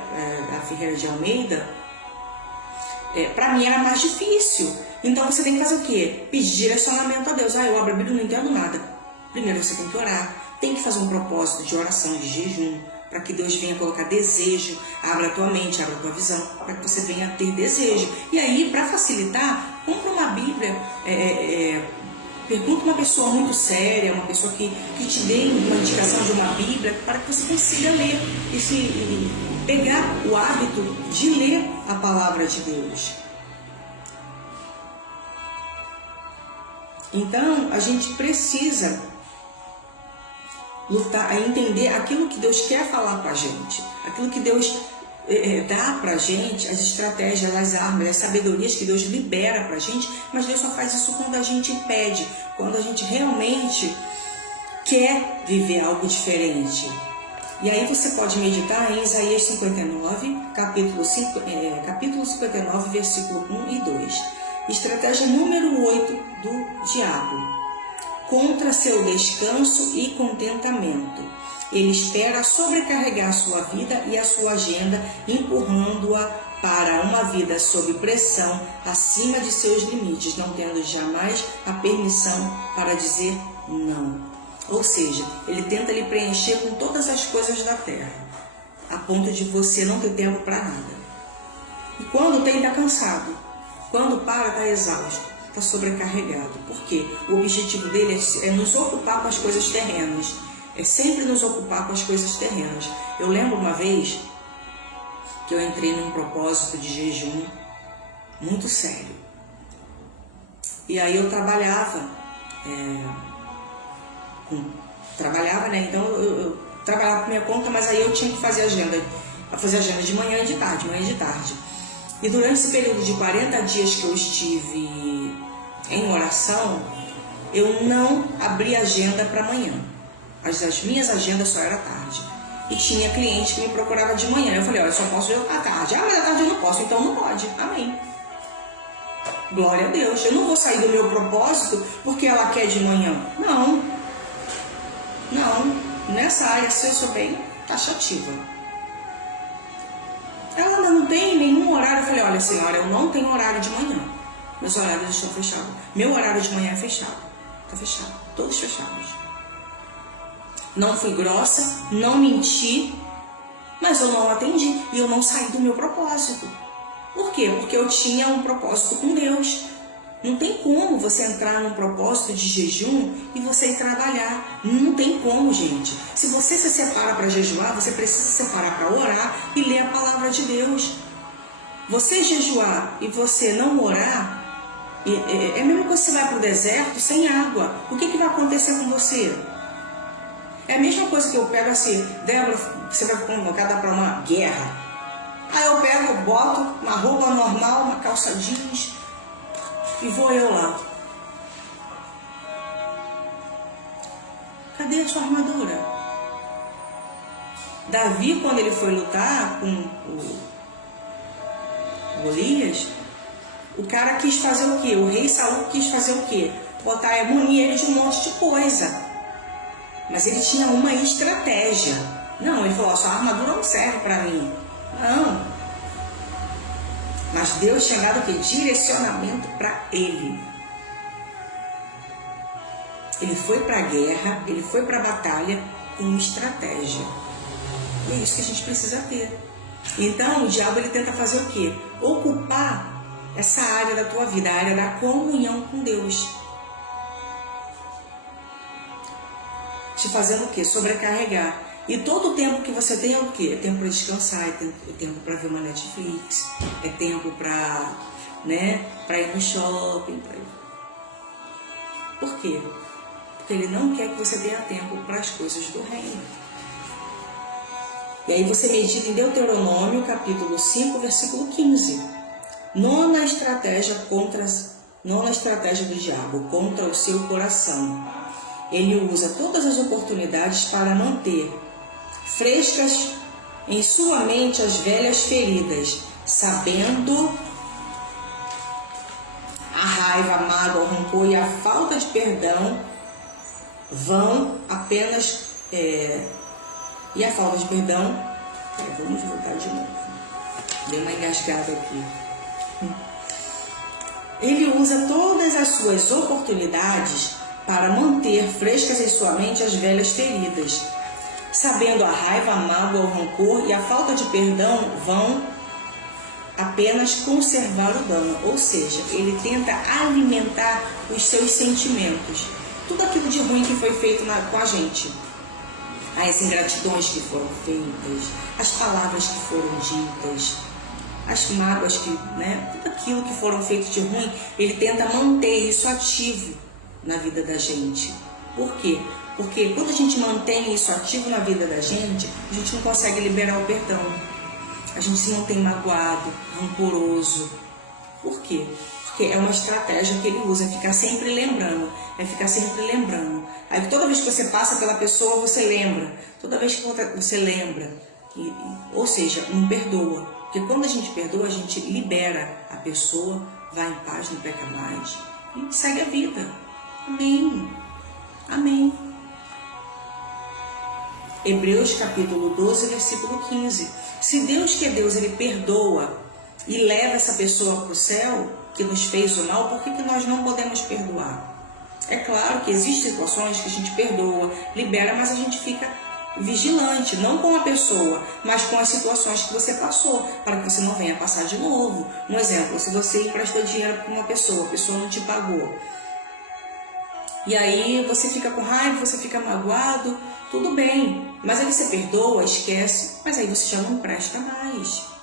a Ferreira de Almeida, para mim era mais difícil. Então você tem que fazer o quê? Pedir direcionamento a Deus. Eu abro a Bíblia e não entendo nada. Primeiro você tem que orar. Tem que fazer um propósito de oração, de jejum, para que Deus venha colocar desejo. Abra a tua mente, abra a tua visão, para que você venha ter desejo. E aí, para facilitar, compra uma Bíblia. Pergunta uma pessoa muito séria, uma pessoa que te dê uma indicação de uma Bíblia, para que você consiga ler e pegar o hábito de ler a palavra de Deus. Então, a gente precisa lutar, entender aquilo que Deus quer falar com a gente, aquilo que Deus dá pra gente, as estratégias, as armas, as sabedorias que Deus libera pra gente, mas Deus só faz isso quando a gente pede, quando a gente realmente quer viver algo diferente. E aí você pode meditar em Isaías 59, capítulo 59, versículo 1 e 2. Estratégia número 8 do diabo. Contra seu descanso e contentamento. Ele espera sobrecarregar a sua vida e a sua agenda, empurrando-a para uma vida sob pressão, acima de seus limites, não tendo jamais a permissão para dizer não. Ou seja, ele tenta lhe preencher com todas as coisas da terra, a ponto de você não ter tempo para nada. E quando tem, está cansado. Quando para, está exausto, está sobrecarregado. Por quê? O objetivo dele é nos ocupar com as coisas terrenas. É sempre nos ocupar com as coisas terrenas. Eu lembro uma vez que eu entrei num propósito de jejum muito sério. E aí eu trabalhava, né? Então eu trabalhava por minha conta, mas aí eu tinha que fazer agenda de manhã e de tarde, E durante esse período de 40 dias que eu estive em oração, eu não abri agenda para amanhã. As minhas agendas só eram à tarde. E tinha cliente que me procurava de manhã. Eu falei, olha, eu só posso ver à tarde. Mas à tarde eu não posso, então não pode. Amém. Glória a Deus. Eu não vou sair do meu propósito porque ela quer de manhã. Não. Nessa área, se eu sou bem taxativa. Ela ainda não tem nenhum horário. Eu falei, olha senhora, eu não tenho horário de manhã. Meus horários estão fechados. Meu horário de manhã é fechado. Está fechado. Todos fechados. Não fui grossa, não menti, mas eu não atendi e eu não saí do meu propósito. Por quê? Porque eu tinha um propósito com Deus. Não tem como você entrar num propósito de jejum e você ir trabalhar. Não tem como, gente. Se você se separa para jejuar, você precisa se separar para orar e ler a palavra de Deus. Você jejuar e você não orar, é a mesma coisa que você vai para o deserto sem água. O que vai acontecer com você? É a mesma coisa que eu pego assim, Débora, você vai convocada para uma guerra. Aí eu pego, boto uma roupa normal, uma calça jeans e vou eu lá. Cadê a sua armadura? Davi, quando ele foi lutar com o Golias, o cara quis fazer o quê? O rei Saul quis fazer o quê? Munir ele de um monte de coisa. Mas ele tinha uma estratégia. Não, ele falou, sua armadura não serve para mim. Não. Mas Deus tinha dado o quê? Direcionamento para ele. Ele foi para a guerra, ele foi para a batalha com uma estratégia. E é isso que a gente precisa ter. Então, o diabo ele tenta fazer o quê? Ocupar essa área da tua vida, a área da comunhão com Deus. Te fazendo o quê? Sobrecarregar. E todo o tempo que você tem é o quê? É tempo para descansar, é tempo para ver uma Netflix, é tempo para, para ir no shopping. Por quê? Porque ele não quer que você tenha tempo para as coisas do reino. E aí você medita em Deuteronômio, capítulo 5, versículo 15. Nona estratégia do diabo contra o seu coração. Ele usa todas as oportunidades para manter frescas em sua mente as velhas feridas, sabendo a raiva, a mágoa, o rancor e a falta de perdão vão apenas... E a falta de perdão... vamos voltar de novo. Dei uma engasgada aqui. Ele usa todas as suas oportunidades para manter frescas em sua mente as velhas feridas, sabendo a raiva, a mágoa, o rancor e a falta de perdão vão apenas conservar o dano. Ou seja, ele tenta alimentar os seus sentimentos. Tudo aquilo de ruim que foi feito com a gente. As ingratidões que foram feitas, as palavras que foram ditas, as mágoas que, tudo aquilo que foram feitos de ruim, ele tenta manter isso ativo na vida da gente. Por quê? Porque quando a gente mantém isso ativo na vida da gente, a gente não consegue liberar o perdão. A gente se mantém magoado, rancoroso. Por quê? Porque é uma estratégia que ele usa, é ficar sempre lembrando. Aí toda vez que você passa pela pessoa, você lembra. Toda vez que você lembra. Ou seja, não perdoa. Porque quando a gente perdoa, a gente libera a pessoa, vai em paz, não peca mais. E segue a vida. Amém. Amém. Hebreus capítulo 12, versículo 15. Se Deus, que é Deus, ele perdoa e leva essa pessoa para o céu, que nos fez o mal, por que nós não podemos perdoar? É claro que existem situações que a gente perdoa, libera, mas a gente fica vigilante, não com a pessoa, mas com as situações que você passou, para que você não venha passar de novo. Um exemplo, se você emprestou dinheiro para uma pessoa, a pessoa não te pagou, e aí você fica com raiva, você fica magoado, tudo bem, mas aí você perdoa, esquece, mas aí você já não empresta mais.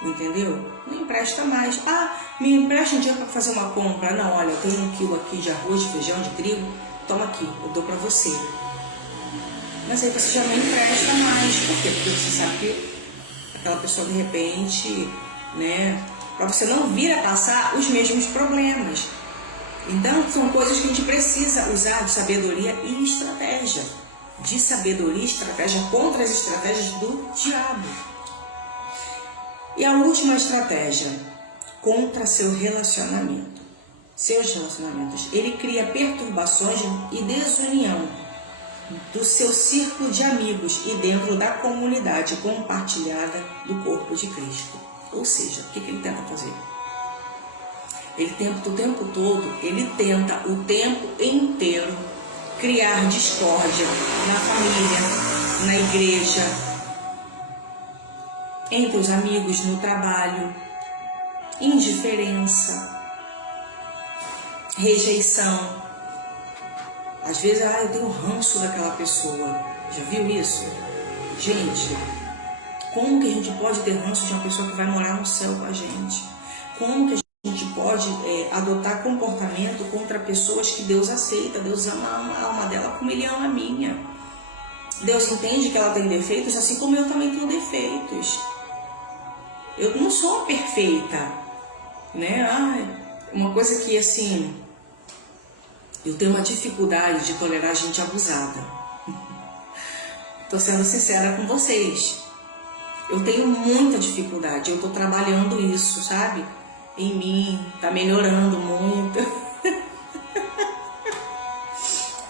Entendeu? Não empresta mais. Me empresta um dia para fazer uma compra. Não, olha, eu tenho 1 quilo aqui de arroz, de feijão, de trigo. Toma aqui, eu dou para você. Mas aí você já não empresta mais. Por quê? Porque você sabe que aquela pessoa, de repente, para você não vir a passar os mesmos problemas. Então, são coisas que a gente precisa usar de sabedoria e estratégia. De sabedoria e estratégia contra as estratégias do diabo. E a última estratégia contra seus relacionamentos. Ele cria perturbações e desunião do seu círculo de amigos e dentro da comunidade compartilhada do corpo de Cristo. Ou seja, o que ele tenta fazer? Ele tenta o tempo inteiro criar discórdia na família, na igreja, entre os amigos, no trabalho, indiferença, rejeição. Às vezes, eu tenho ranço daquela pessoa. Já viu isso? Gente, como que a gente pode ter ranço de uma pessoa que vai morar no céu com a gente? Como que a gente pode adotar comportamento contra pessoas que Deus aceita? Deus ama a alma dela como Ele ama a minha. Deus entende que ela tem defeitos, assim como eu também tenho defeitos. Eu não sou perfeita, né? Uma coisa que, assim, eu tenho uma dificuldade de tolerar gente abusada. Tô sendo sincera com vocês. Eu tenho muita dificuldade, eu tô trabalhando isso, sabe? Em mim, tá melhorando muito.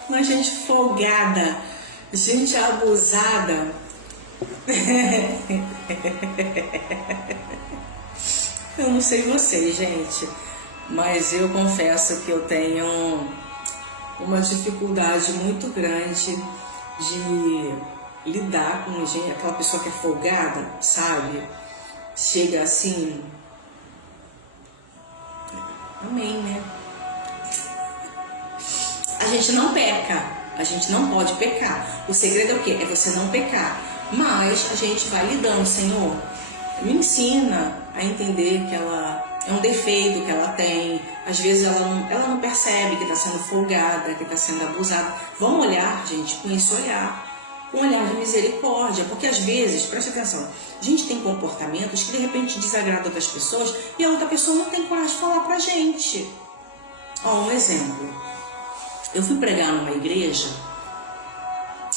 Uma gente folgada, gente abusada. Eu não sei vocês, gente, mas eu confesso que eu tenho uma dificuldade muito grande de lidar com gente, aquela pessoa que é folgada, sabe? Chega assim. Amém, né? A gente não peca, a gente não pode pecar. O segredo é o quê? É você não pecar. Mas a gente vai lidando, Senhor, me ensina a entender que ela é um defeito que ela tem. Às vezes ela não percebe que está sendo folgada, que está sendo abusada. Vamos olhar, gente, com esse olhar. Com um olhar de misericórdia. Porque às vezes, preste atenção, a gente tem comportamentos que de repente desagradam outras pessoas e a outra pessoa não tem coragem de falar pra gente. Um exemplo. Eu fui pregar numa igreja,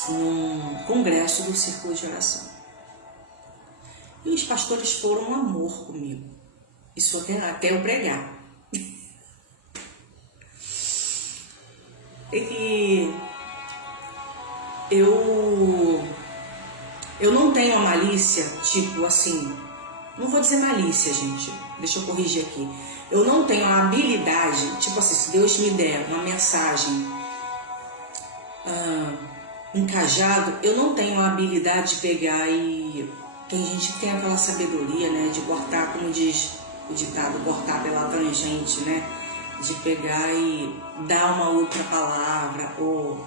um congresso do Círculo de Oração. E os pastores foram um amor comigo. Isso até eu pregar. E eu não tenho a malícia, tipo assim, não vou dizer malícia, gente, deixa eu corrigir aqui. Eu não tenho a habilidade, tipo assim, se Deus me der uma mensagem, um cajado, eu não tenho a habilidade de pegar e... Tem gente que tem aquela sabedoria, né, de cortar, como diz o ditado, cortar pela tangente, né, de pegar e dar uma outra palavra ou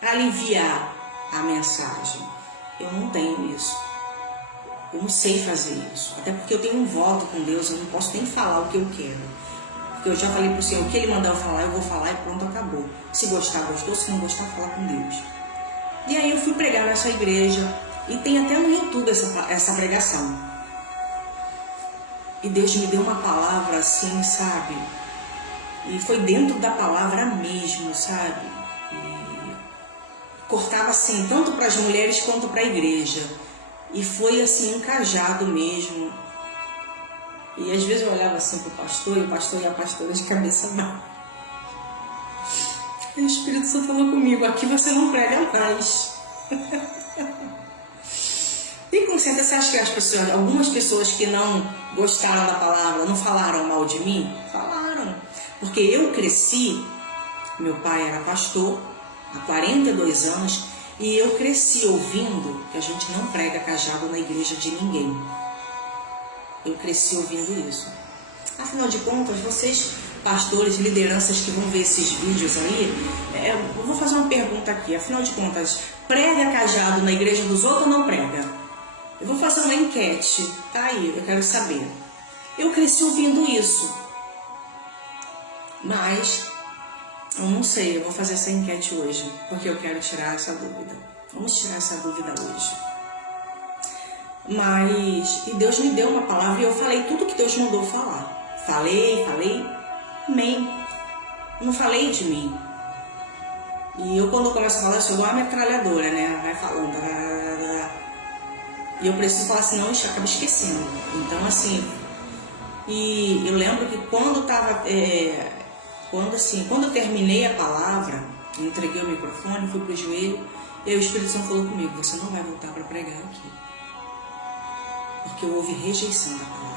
aliviar a mensagem. Eu não tenho isso. Eu não sei fazer isso. Até porque eu tenho um voto com Deus, eu não posso nem falar o que eu quero. Porque eu já falei pro Senhor, o que Ele mandar eu falar, eu vou falar e pronto, acabou. Se gostar, gostou. Se não gostar, falar com Deus. E aí eu fui pregar nessa igreja. E tem até no YouTube essa pregação. E Deus me deu uma palavra assim, sabe? E foi dentro da palavra mesmo, sabe? E cortava assim, tanto para as mulheres quanto para a igreja. E foi assim, um cajado mesmo. E às vezes eu olhava assim pro pastor, e o pastor e a pastora de cabeça baixa. E o Espírito Santo falou comigo, aqui você não prega mais. E com certeza você acha que as pessoas, algumas pessoas que não gostaram da palavra, não falaram mal de mim? Falaram. Porque eu cresci, meu pai era pastor há 42 anos, e eu cresci ouvindo que a gente não prega cajado na igreja de ninguém. Eu cresci ouvindo isso. Afinal de contas, vocês, pastores, lideranças que vão ver esses vídeos aí, eu vou fazer uma pergunta aqui. Afinal de contas, prega cajado na igreja dos outros ou não prega? Eu vou fazer uma enquete, tá aí, eu quero saber. Eu cresci ouvindo isso, mas eu não sei, eu vou fazer essa enquete hoje, porque eu quero tirar essa dúvida. Vamos tirar essa dúvida hoje. E Deus me deu uma palavra e eu falei tudo que Deus mandou falar. Falei, amém. Não falei de mim. E eu, quando eu começo a falar, eu sou igual uma metralhadora, né? Vai falando. E eu preciso falar, senão eu acabo esquecendo. Então, assim, E eu lembro que quando eu terminei a palavra, entreguei o microfone, fui pro joelho, e aí o Espírito Santo falou comigo: você não vai voltar para pregar aqui, porque houve rejeição da palavra.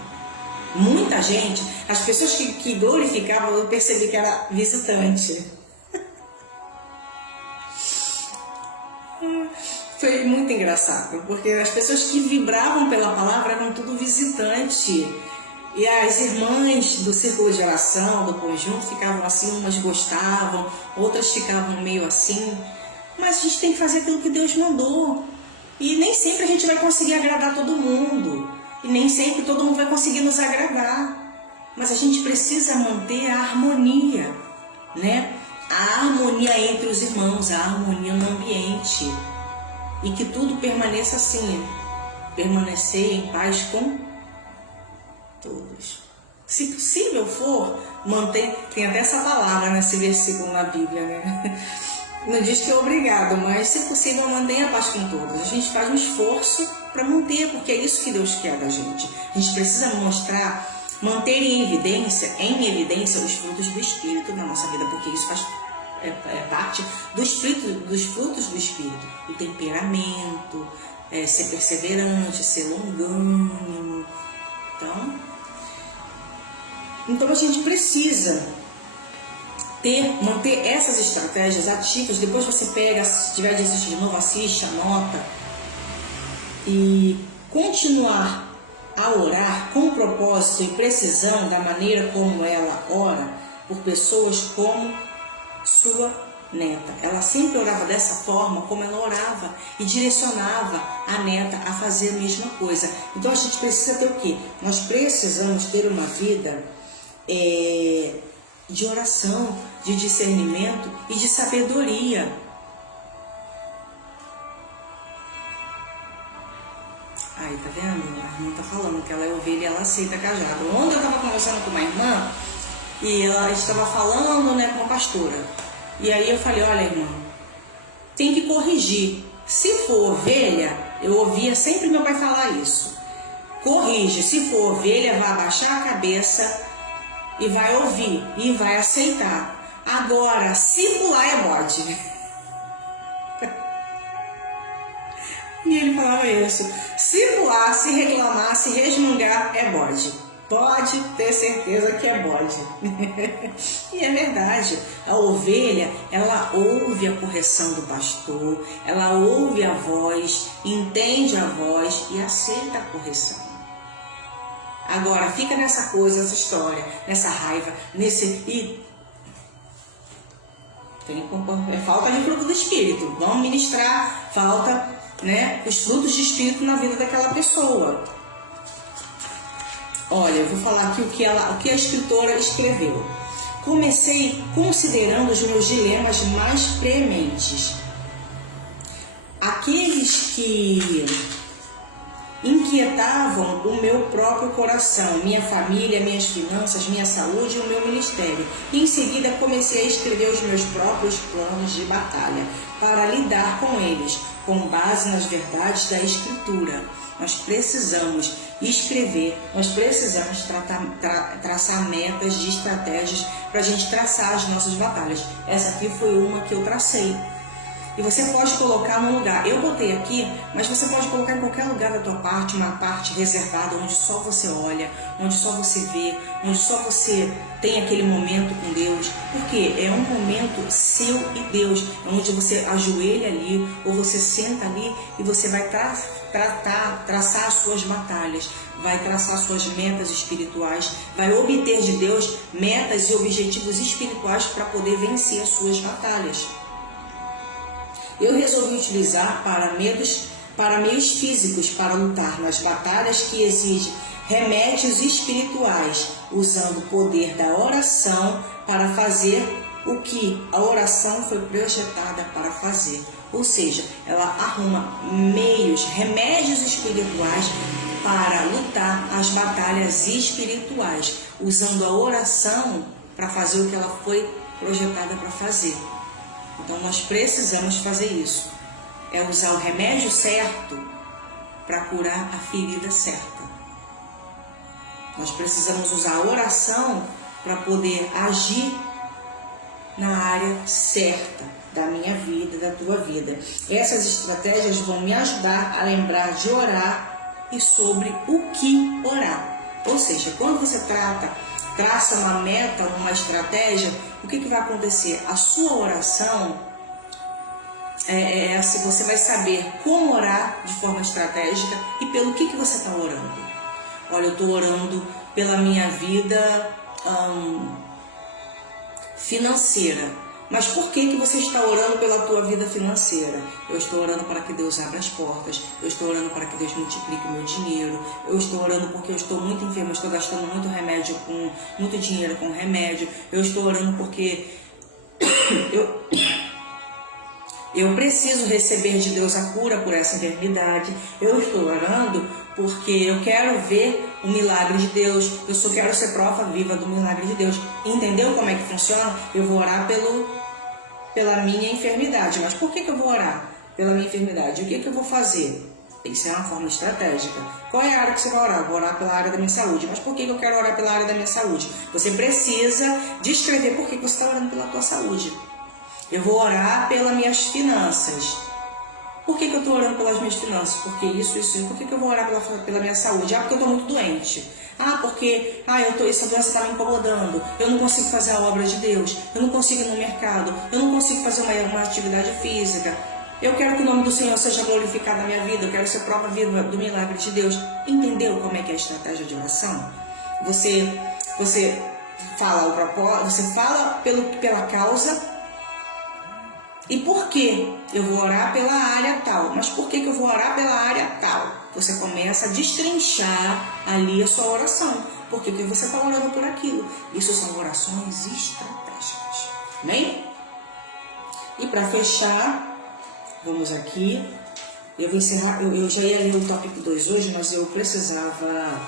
Muita gente, as pessoas que glorificavam, eu percebi que era visitante. Foi muito engraçado, porque as pessoas que vibravam pela palavra eram tudo visitante. E as irmãs do círculo de oração, do conjunto, ficavam assim, umas gostavam, outras ficavam meio assim. Mas a gente tem que fazer aquilo que Deus mandou. E nem sempre a gente vai conseguir agradar todo mundo. E nem sempre todo mundo vai conseguir nos agradar. Mas a gente precisa manter a harmonia, né? A harmonia entre os irmãos, a harmonia no ambiente. E que tudo permaneça assim, permanecer em paz com todos. Se possível for, manter, tem até essa palavra nesse versículo na Bíblia, né? Não diz que é obrigado, mas se possível, mantenha a paz com todos. A gente faz um esforço para manter, porque é isso que Deus quer da gente. A gente precisa manter em evidência os frutos do Espírito na nossa vida, porque isso é parte dos frutos do Espírito. O temperamento, ser perseverante, ser longânimo. Então a gente precisa manter essas estratégias ativas. Depois você pega, se tiver de assistir de novo, assiste, anota. E continuar a orar com propósito e precisão da maneira como ela ora por pessoas como sua neta. Ela sempre orava dessa forma como ela orava e direcionava a neta a fazer a mesma coisa. Então a gente precisa ter o quê? Nós precisamos ter uma vida de oração, de discernimento e de sabedoria. Aí, tá vendo? A irmã tá falando que ela é ovelha e ela aceita cajado. Ontem eu tava conversando com uma irmã e ela estava falando, né, com a pastora. E aí eu falei: olha, irmã, tem que corrigir. Se for ovelha, eu ouvia sempre meu pai falar isso. Corrige. Se for ovelha, vai abaixar a cabeça e vai ouvir e vai aceitar. Agora, se pular é bode. E ele falava isso: se pular, se reclamar, se resmungar, é bode. Pode ter certeza que é bode. E é verdade. A ovelha, ela ouve a correção do pastor, ela ouve a voz, entende a voz e aceita a correção. Agora, fica nessa coisa, nessa história, nessa raiva, é falta de fruto do Espírito. Vamos ministrar, falta, né, os frutos de Espírito na vida daquela pessoa. Olha, eu vou falar aqui o que a escritora escreveu. Comecei considerando os meus dilemas mais prementes. Aqueles que inquietavam o meu próprio coração, minha família, minhas finanças, minha saúde e o meu ministério. E em seguida comecei a escrever os meus próprios planos de batalha para lidar com eles, com base nas verdades da Escritura. Nós precisamos escrever, nós precisamos traçar metas de estratégias para a gente traçar as nossas batalhas. Essa aqui foi uma que eu tracei. E você pode colocar no lugar, eu botei aqui, mas você pode colocar em qualquer lugar da tua parte, uma parte reservada, onde só você olha, onde só você vê, onde só você tem aquele momento com Deus, porque é um momento seu e Deus, onde você ajoelha ali, ou você senta ali e você vai traçar as suas batalhas, vai traçar suas metas espirituais, vai obter de Deus metas e objetivos espirituais para poder vencer as suas batalhas. Eu resolvi utilizar para meios físicos para lutar nas batalhas que exigem remédios espirituais, usando o poder da oração para fazer o que a oração foi projetada para fazer. Ou seja, ela arruma remédios espirituais para lutar as batalhas espirituais, usando a oração para fazer o que ela foi projetada para fazer. Então nós precisamos fazer isso. É usar o remédio certo para curar a ferida certa. Nós precisamos usar a oração para poder agir na área certa da minha vida, da tua vida. Essas estratégias vão me ajudar a lembrar de orar e sobre o que orar. Ou seja, quando você traça uma meta, uma estratégia, o que vai acontecer? A sua oração, você vai saber como orar de forma estratégica e pelo que você está orando. Olha, eu estou orando pela minha vida financeira. Mas por que você está orando pela tua vida financeira? Eu estou orando para que Deus abra as portas. Eu estou orando para que Deus multiplique o meu dinheiro. Eu estou orando porque eu estou muito enfermo. Eu estou gastando muito dinheiro com remédio. Eu estou orando porque eu preciso receber de Deus a cura por essa enfermidade. Eu estou orando porque eu quero ver o milagre de Deus. Eu só quero ser prova viva do milagre de Deus. Entendeu como é que funciona? Eu vou orar pela minha enfermidade. Mas por que eu vou orar pela minha enfermidade? O que eu vou fazer? Isso é uma forma estratégica. Qual é a área que você vai orar? Eu vou orar pela área da minha saúde. Mas por que eu quero orar pela área da minha saúde? Você precisa descrever por que você está orando pela tua saúde. Eu vou orar pelas minhas finanças. Por que eu estou orando pelas minhas finanças? Porque isso. Por que eu vou orar pela minha saúde? Porque eu estou muito doente. Porque essa doença está me incomodando. Eu não consigo fazer a obra de Deus. Eu não consigo ir no mercado. Eu não consigo fazer uma atividade física. Eu quero que o nome do Senhor seja glorificado na minha vida. Eu quero ser prova viva do milagre de Deus. Entendeu como é que é a estratégia de oração? Você fala o propósito, você fala pela causa. E por que eu vou orar pela área tal? Mas por que eu vou orar pela área tal? Você começa a destrinchar ali a sua oração. Por que você está orando por aquilo? Isso são orações estratégicas. Amém? E para fechar, vamos aqui. Eu vou encerrar. Eu já ia ler o tópico 2 hoje, mas eu precisava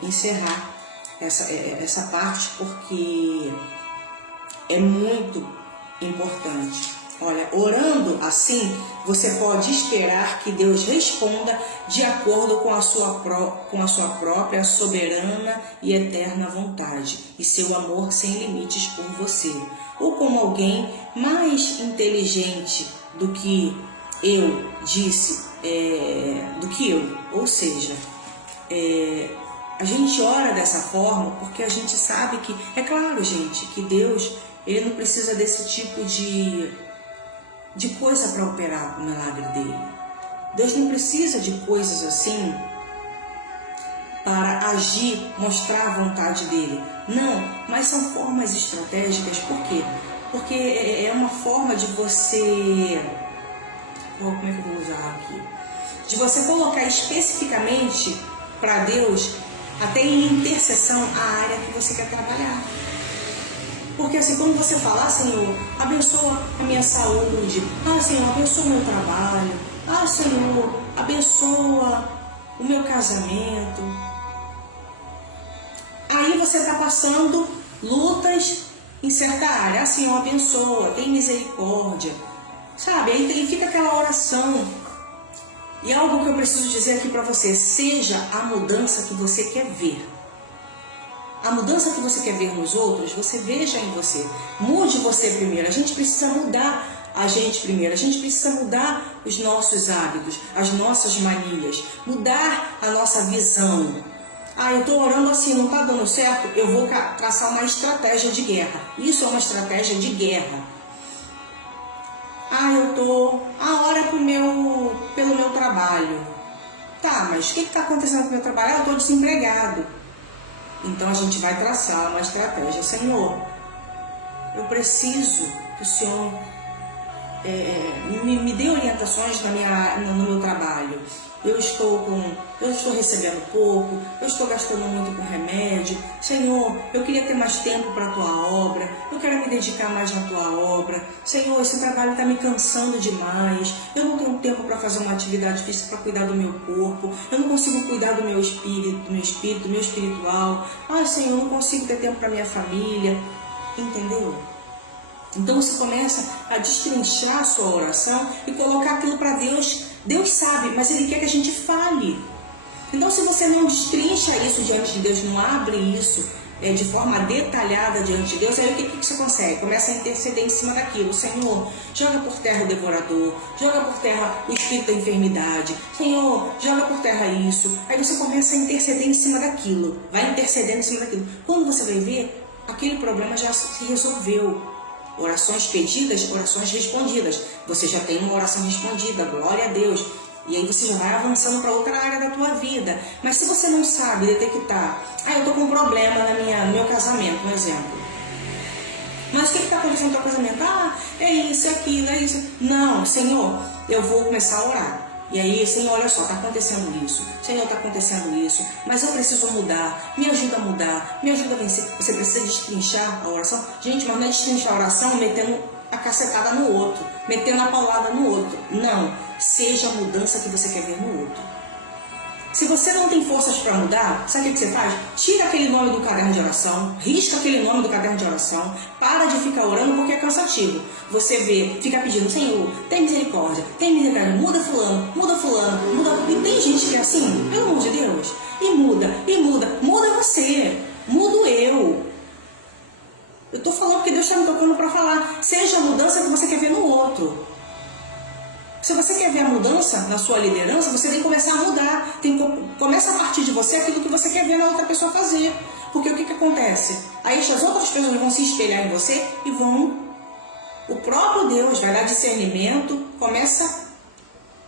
encerrar essa parte porque é muito importante. Olha, orando assim, você pode esperar que Deus responda de acordo com a sua própria soberana e eterna vontade e seu amor sem limites por você, ou como alguém mais inteligente do que eu ou seja, a gente ora dessa forma porque a gente sabe que, é claro, gente, que Deus, ele não precisa desse tipo de coisa para operar o milagre dele. Deus não precisa de coisas assim para agir, mostrar a vontade dele. Não, mas são formas estratégicas. Por quê? Porque é uma forma de você... Como é que eu vou usar aqui? De você colocar especificamente para Deus, até em intercessão, a área que você quer trabalhar. Porque assim, quando você fala, Senhor, abençoa a minha saúde, Senhor, abençoa o meu trabalho, Senhor, abençoa o meu casamento. Aí você está passando lutas em certa área, Senhor, abençoa, tem misericórdia, sabe? Aí fica aquela oração. E algo que eu preciso dizer aqui para você, seja a mudança que você quer ver. A mudança que você quer ver nos outros, você veja em você. Mude você primeiro. A gente precisa mudar a gente primeiro. A gente precisa mudar os nossos hábitos, as nossas manias. Mudar a nossa visão. Eu estou orando assim, não está dando certo? Eu vou traçar uma estratégia de guerra. Isso é uma estratégia de guerra. Ora pelo meu trabalho. Tá, mas o que está acontecendo com o meu trabalho? Eu estou desempregado. Então a gente vai traçar uma estratégia. Senhor, eu preciso que o Senhor me dê orientações no meu trabalho. Eu estou recebendo pouco, eu estou gastando muito com remédio. Senhor, eu queria ter mais tempo para a tua obra, eu quero me dedicar mais na tua obra. Senhor, esse trabalho está me cansando demais, eu não tenho tempo para fazer uma atividade física, para cuidar do meu corpo, eu não consigo cuidar do meu espírito, do meu espiritual. Senhor, eu não consigo ter tempo para minha família. Entendeu? Então você começa a destrinchar a sua oração e colocar aquilo para Deus. Deus sabe, mas Ele quer que a gente fale. Então, se você não destrincha isso diante de Deus, não abre isso de forma detalhada diante de Deus, aí o que você consegue? Começa a interceder em cima daquilo. Senhor, joga por terra o devorador, joga por terra o espírito da enfermidade. Senhor, joga por terra isso. Aí você começa a interceder em cima daquilo, vai intercedendo em cima daquilo. Quando você vai ver, aquele problema já se resolveu. Orações pedidas, orações respondidas. Você já tem uma oração respondida, glória a Deus. E aí você já vai avançando para outra área da tua vida. Mas se você não sabe detectar, eu estou com um problema no meu casamento, um exemplo. Mas o que está acontecendo no teu casamento? É isso, é aquilo, é isso. Não, Senhor, eu vou começar a orar. E aí, Senhor, olha só, está acontecendo isso. Senhor, está acontecendo isso. Mas eu preciso mudar. Me ajuda a mudar. Me ajuda a vencer. Você precisa destrinchar a oração. Gente, mas não é destrinchar a oração metendo a cacetada no outro, metendo a paulada no outro. Não. Seja a mudança que você quer ver no outro. Se você não tem forças para mudar, sabe o que você faz? Tira aquele nome do caderno de oração, risca aquele nome do caderno de oração, para de ficar orando porque é cansativo. Você vê, fica pedindo, Senhor, tem misericórdia, muda fulano, muda. E tem gente que é assim, pelo amor de Deus, e muda você, mudo eu. Eu estou falando porque Deus está me tocando para falar, seja a mudança que você quer ver no outro. Se você quer ver a mudança na sua liderança, você tem que começar a mudar. Começa a partir de você aquilo que você quer ver na outra pessoa fazer. Porque o que acontece? Aí as outras pessoas vão se espelhar em você e o próprio Deus vai dar discernimento, começa.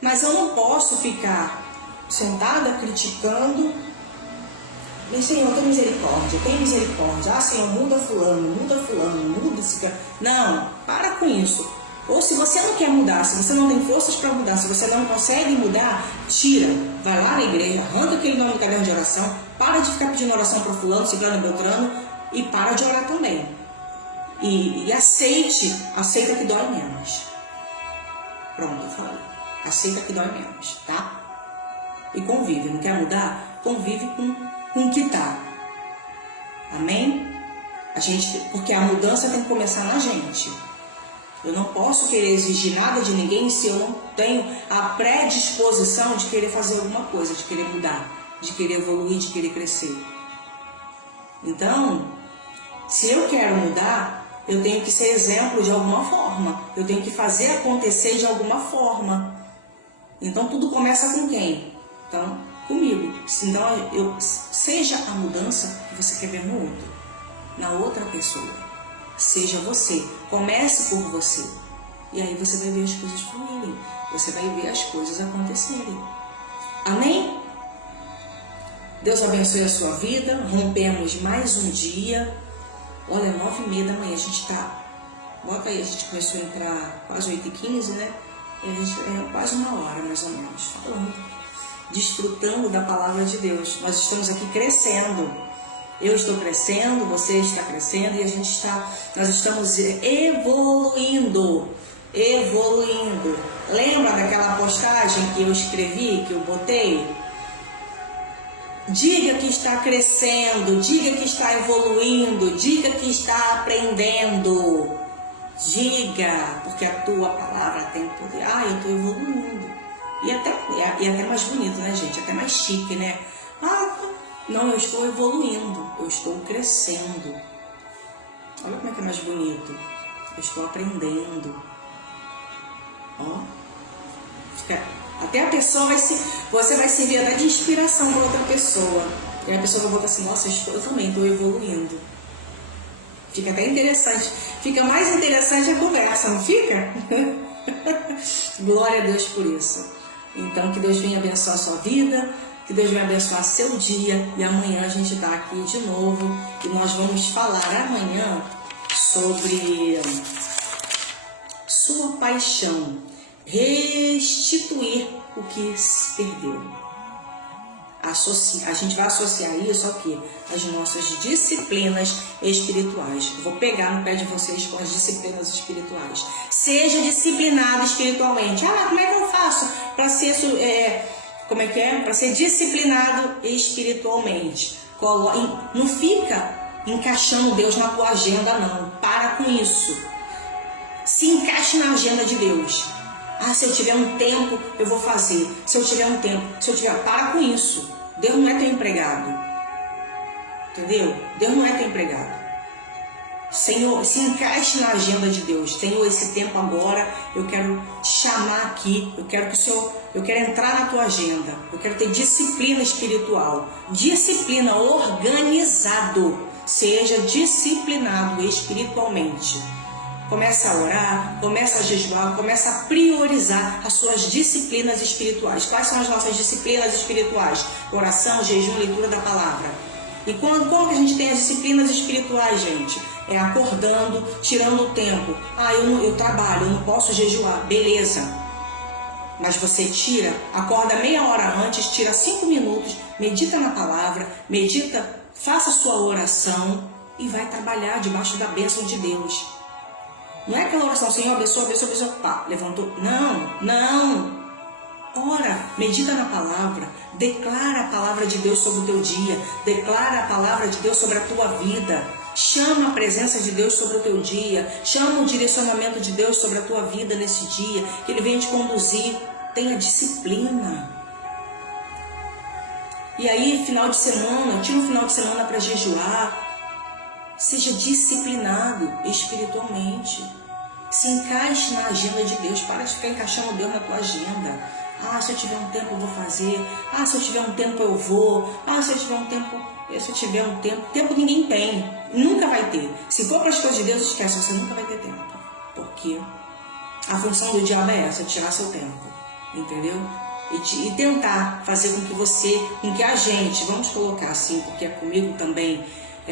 Mas eu não posso ficar sentada criticando. Mas, Senhor, tem misericórdia. Senhor, muda fulano, muda esse cara. Não, para com isso. Ou se você não quer mudar, se você não tem forças para mudar, se você não consegue mudar, tira. Vai lá na igreja, arranca aquele nome do caderno de oração, para de ficar pedindo oração para fulano, ciclano, beltrano, e para de orar também. E aceita que dói menos. Pronto, eu falei. Aceita que dói menos, tá? E convive, não quer mudar? Convive com o que tá. Amém? Porque a mudança tem que começar na gente. Eu não posso querer exigir nada de ninguém se eu não tenho a predisposição de querer fazer alguma coisa, de querer mudar, de querer evoluir, de querer crescer. Então, se eu quero mudar, eu tenho que ser exemplo de alguma forma. Eu tenho que fazer acontecer de alguma forma. Então, tudo começa com quem? Então, comigo. Então, seja a mudança que você quer ver no outro, na outra pessoa. Seja você, comece por você. E aí você vai ver as coisas fluírem, você vai ver as coisas acontecerem. Amém? Deus abençoe a sua vida. Rompemos mais um dia. Olha, 9h30 da manhã a gente tá. Bota aí, a gente começou a entrar quase 8h15, né? E a gente quase uma hora mais ou menos falando, desfrutando da palavra de Deus. Nós estamos aqui crescendo. Eu estou crescendo, você está crescendo e nós estamos evoluindo. Lembra daquela postagem que eu escrevi, que eu botei? Diga que está crescendo, diga que está evoluindo, diga que está aprendendo. Diga, porque a tua palavra tem poder. Eu estou evoluindo. E até mais bonito, né, gente? Até mais chique, né? Não, eu estou evoluindo, eu estou crescendo. Olha como é que é mais bonito. Eu estou aprendendo. Até a pessoa você vai servir até de inspiração para outra pessoa. E a pessoa vai botar assim, nossa, eu também estou evoluindo. Fica até interessante. Fica mais interessante a conversa, não fica? Glória a Deus por isso. Então, que Deus venha abençoar a sua vida. Que Deus vai abençoar seu dia. E amanhã a gente está aqui de novo. E nós vamos falar amanhã sobre sua paixão. Restituir o que se perdeu. A gente vai associar isso aqui às nossas disciplinas espirituais. Vou pegar no pé de vocês com as disciplinas espirituais. Seja disciplinado espiritualmente. Como é que eu faço para ser... Para ser disciplinado espiritualmente. Não fica encaixando Deus na tua agenda, não. Para com isso. Se encaixe na agenda de Deus. Se eu tiver um tempo, eu vou fazer. Se eu tiver um tempo, para com isso. Deus não é teu empregado. Entendeu? Deus não é teu empregado. Senhor, se encaixe na agenda de Deus. Senhor, esse tempo agora eu quero te chamar aqui. Eu quero entrar na tua agenda. Eu quero ter disciplina espiritual. Disciplina, organizado. Seja disciplinado espiritualmente. Começa a orar, começa a jejuar, começa a priorizar as suas disciplinas espirituais. Quais são as nossas disciplinas espirituais? Oração, jejum, leitura da palavra. E como que a gente tem as disciplinas espirituais, gente? É acordando, tirando o tempo. Eu trabalho, eu não posso jejuar. Beleza. Mas você tira, acorda meia hora antes, tira 5 minutos, medita na palavra, faça a sua oração e vai trabalhar debaixo da bênção de Deus. Não é aquela oração, Senhor, abençoa, pá, levantou. Não. Ora, medita na palavra, declara a palavra de Deus sobre o teu dia, declara a palavra de Deus sobre a tua vida, chama a presença de Deus sobre o teu dia, chama o direcionamento de Deus sobre a tua vida nesse dia, que Ele venha te conduzir, tenha disciplina. E aí, tira um final de semana para jejuar, seja disciplinado espiritualmente, se encaixe na agenda de Deus, para de ficar encaixando Deus na tua agenda. Se eu tiver um tempo eu vou fazer. Se eu tiver um tempo eu vou. Se eu tiver um tempo ninguém tem, nunca vai ter. Se for para as coisas de Deus, esquece, você nunca vai ter tempo. Porque a função do diabo é essa, tirar seu tempo, entendeu? E tentar fazer com que a gente, vamos colocar assim, porque é comigo também,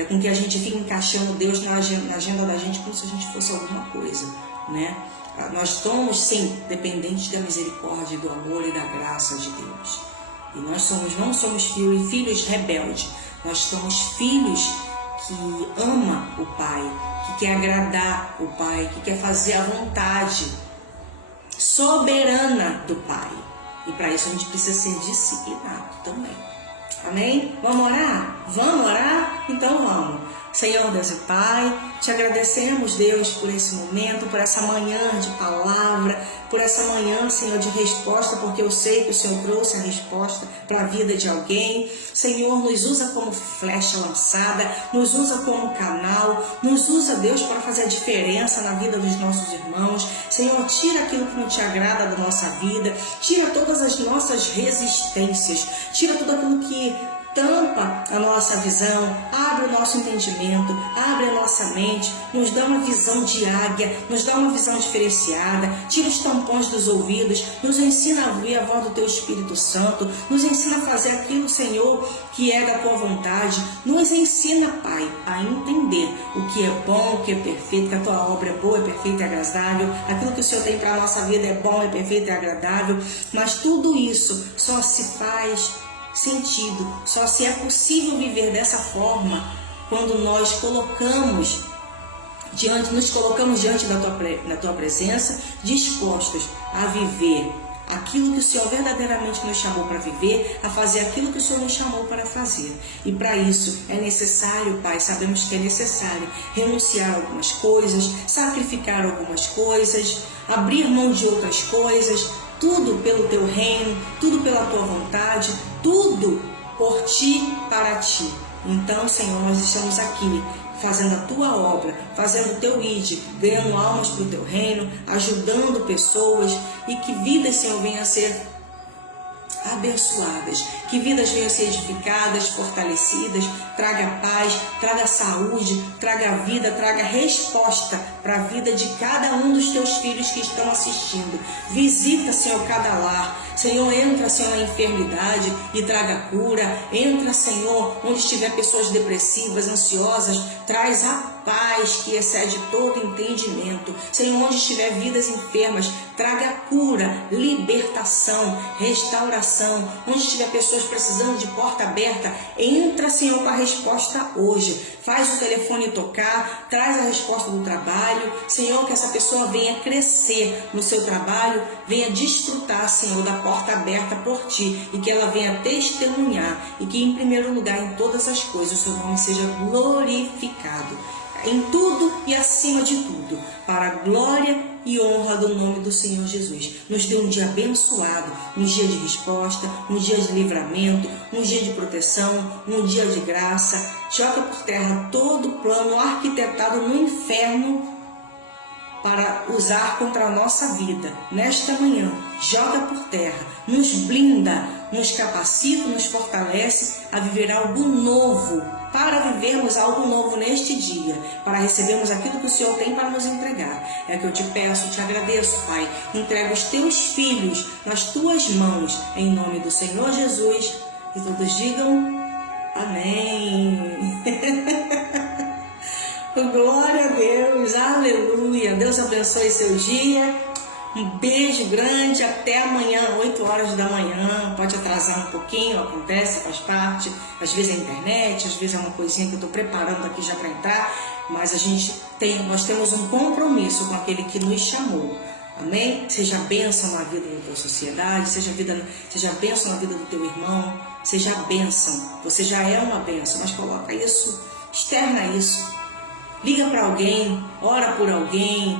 com que a gente fique encaixando Deus na agenda da gente como se a gente fosse alguma coisa, né? Nós somos, sim, dependentes da misericórdia, do amor e da graça de Deus. E nós não somos filhos rebeldes. Nós somos filhos que ama o Pai, que quer agradar o Pai, que quer fazer a vontade soberana do Pai. E para isso a gente precisa ser disciplinado também. Amém? Vamos orar? Vamos orar? Então vamos. Senhor Deus e Pai, te agradecemos, Deus, por esse momento, por essa manhã de palavra, por essa manhã, Senhor, de resposta, porque eu sei que o Senhor trouxe a resposta para a vida de alguém. Senhor, nos usa como flecha lançada, nos usa como canal, nos usa, Deus, para fazer a diferença na vida dos nossos irmãos. Senhor, tira aquilo que não te agrada da nossa vida, tira todas as nossas resistências, tira tudo aquilo que tampa a nossa visão, abre o nosso entendimento, abre a nossa mente, nos dá uma visão de águia, nos dá uma visão diferenciada, tira os tampões dos ouvidos, nos ensina a ouvir a voz do Teu Espírito Santo, nos ensina a fazer aquilo, Senhor, que é da Tua vontade, nos ensina, Pai, a entender o que é bom, o que é perfeito, que a Tua obra é boa, é perfeita e agradável, aquilo que o Senhor tem para a nossa vida é bom, é perfeito e agradável, mas tudo isso só se faz sentido, só se é possível viver dessa forma quando nós nos colocamos diante da tua presença, dispostos a viver aquilo que o Senhor verdadeiramente nos chamou para viver, a fazer aquilo que o Senhor nos chamou para fazer. E para isso é necessário, Pai, sabemos que é necessário renunciar a algumas coisas, sacrificar algumas coisas, abrir mão de outras coisas, tudo pelo Teu reino, tudo pela Tua vontade, tudo por Ti, para Ti. Então, Senhor, nós estamos aqui fazendo a Tua obra, fazendo o Teu ID, ganhando almas para o Teu reino, ajudando pessoas, e que vidas, Senhor, venham a ser abençoadas, que vidas venham a ser edificadas, fortalecidas, traga paz, traga saúde, traga vida, traga resposta para a vida de cada um dos Teus filhos que estão assistindo. Visita, Senhor, cada lar. Senhor, entra, Senhor, na enfermidade e traga cura. Entra, Senhor, onde estiver pessoas depressivas, ansiosas, traz a paz que excede todo entendimento. Senhor, onde estiver vidas enfermas, traga cura, libertação, restauração. Onde estiver pessoas precisando de porta aberta, entra, Senhor, com a resposta hoje. Faz o telefone tocar, traz a resposta do trabalho. Senhor, que essa pessoa venha crescer no seu trabalho, venha desfrutar, Senhor, da porta aberta por Ti, e que ela venha testemunhar, e que em primeiro lugar, em todas as coisas, o Seu nome seja glorificado. em tudo e acima de tudo, para a glória e honra do nome do Senhor Jesus. Nos dê um dia abençoado, um dia de resposta, um dia de livramento, um dia de proteção, um dia de graça. Joga por terra todo o plano arquitetado no inferno para usar contra a nossa vida. Nesta manhã, joga por terra, nos blinda, nos capacita, nos fortalece a viver algo novo, para vivermos algo novo neste dia, para recebermos aquilo que o Senhor tem para nos entregar. É que eu te peço, te agradeço, Pai. Entrega os teus filhos nas tuas mãos, em nome do Senhor Jesus. E todos digam amém. Glória a Deus, aleluia. Deus abençoe seu dia. Um beijo grande, até amanhã, 8 horas da manhã. Pode atrasar um pouquinho, acontece, faz parte. Às vezes é internet, às vezes é uma coisinha que eu estou preparando aqui já para entrar. Mas nós temos um compromisso com aquele que nos chamou. Amém? Seja bênção na vida da tua sociedade, seja bênção na vida do teu irmão, seja bênção. Você já é uma bênção, mas coloca isso, externa isso. Liga para alguém, ora por alguém,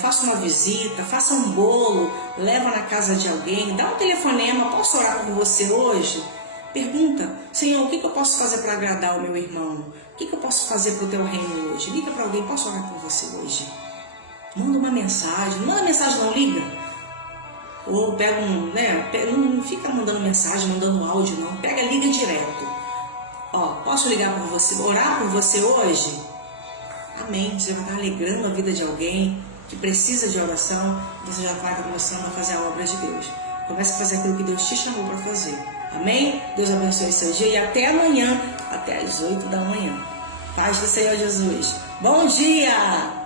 faça uma visita, faça um bolo, leva na casa de alguém, dá um telefonema, posso orar por você hoje? Pergunta, Senhor, o que eu posso fazer para agradar o meu irmão? O que eu posso fazer para o teu reino hoje? Liga para alguém, posso orar por você hoje? Manda uma mensagem, não manda mensagem não, liga. Ou pega não fica mandando mensagem, mandando áudio não, liga direto. Posso ligar por você, orar por você hoje? Amém. Você vai estar alegrando a vida de alguém que precisa de oração. Você já vai estar começando a fazer a obra de Deus. Comece a fazer aquilo que Deus te chamou para fazer. Amém? Deus abençoe seu dia e até amanhã, até às 8 da manhã. Paz do Senhor Jesus. Bom dia!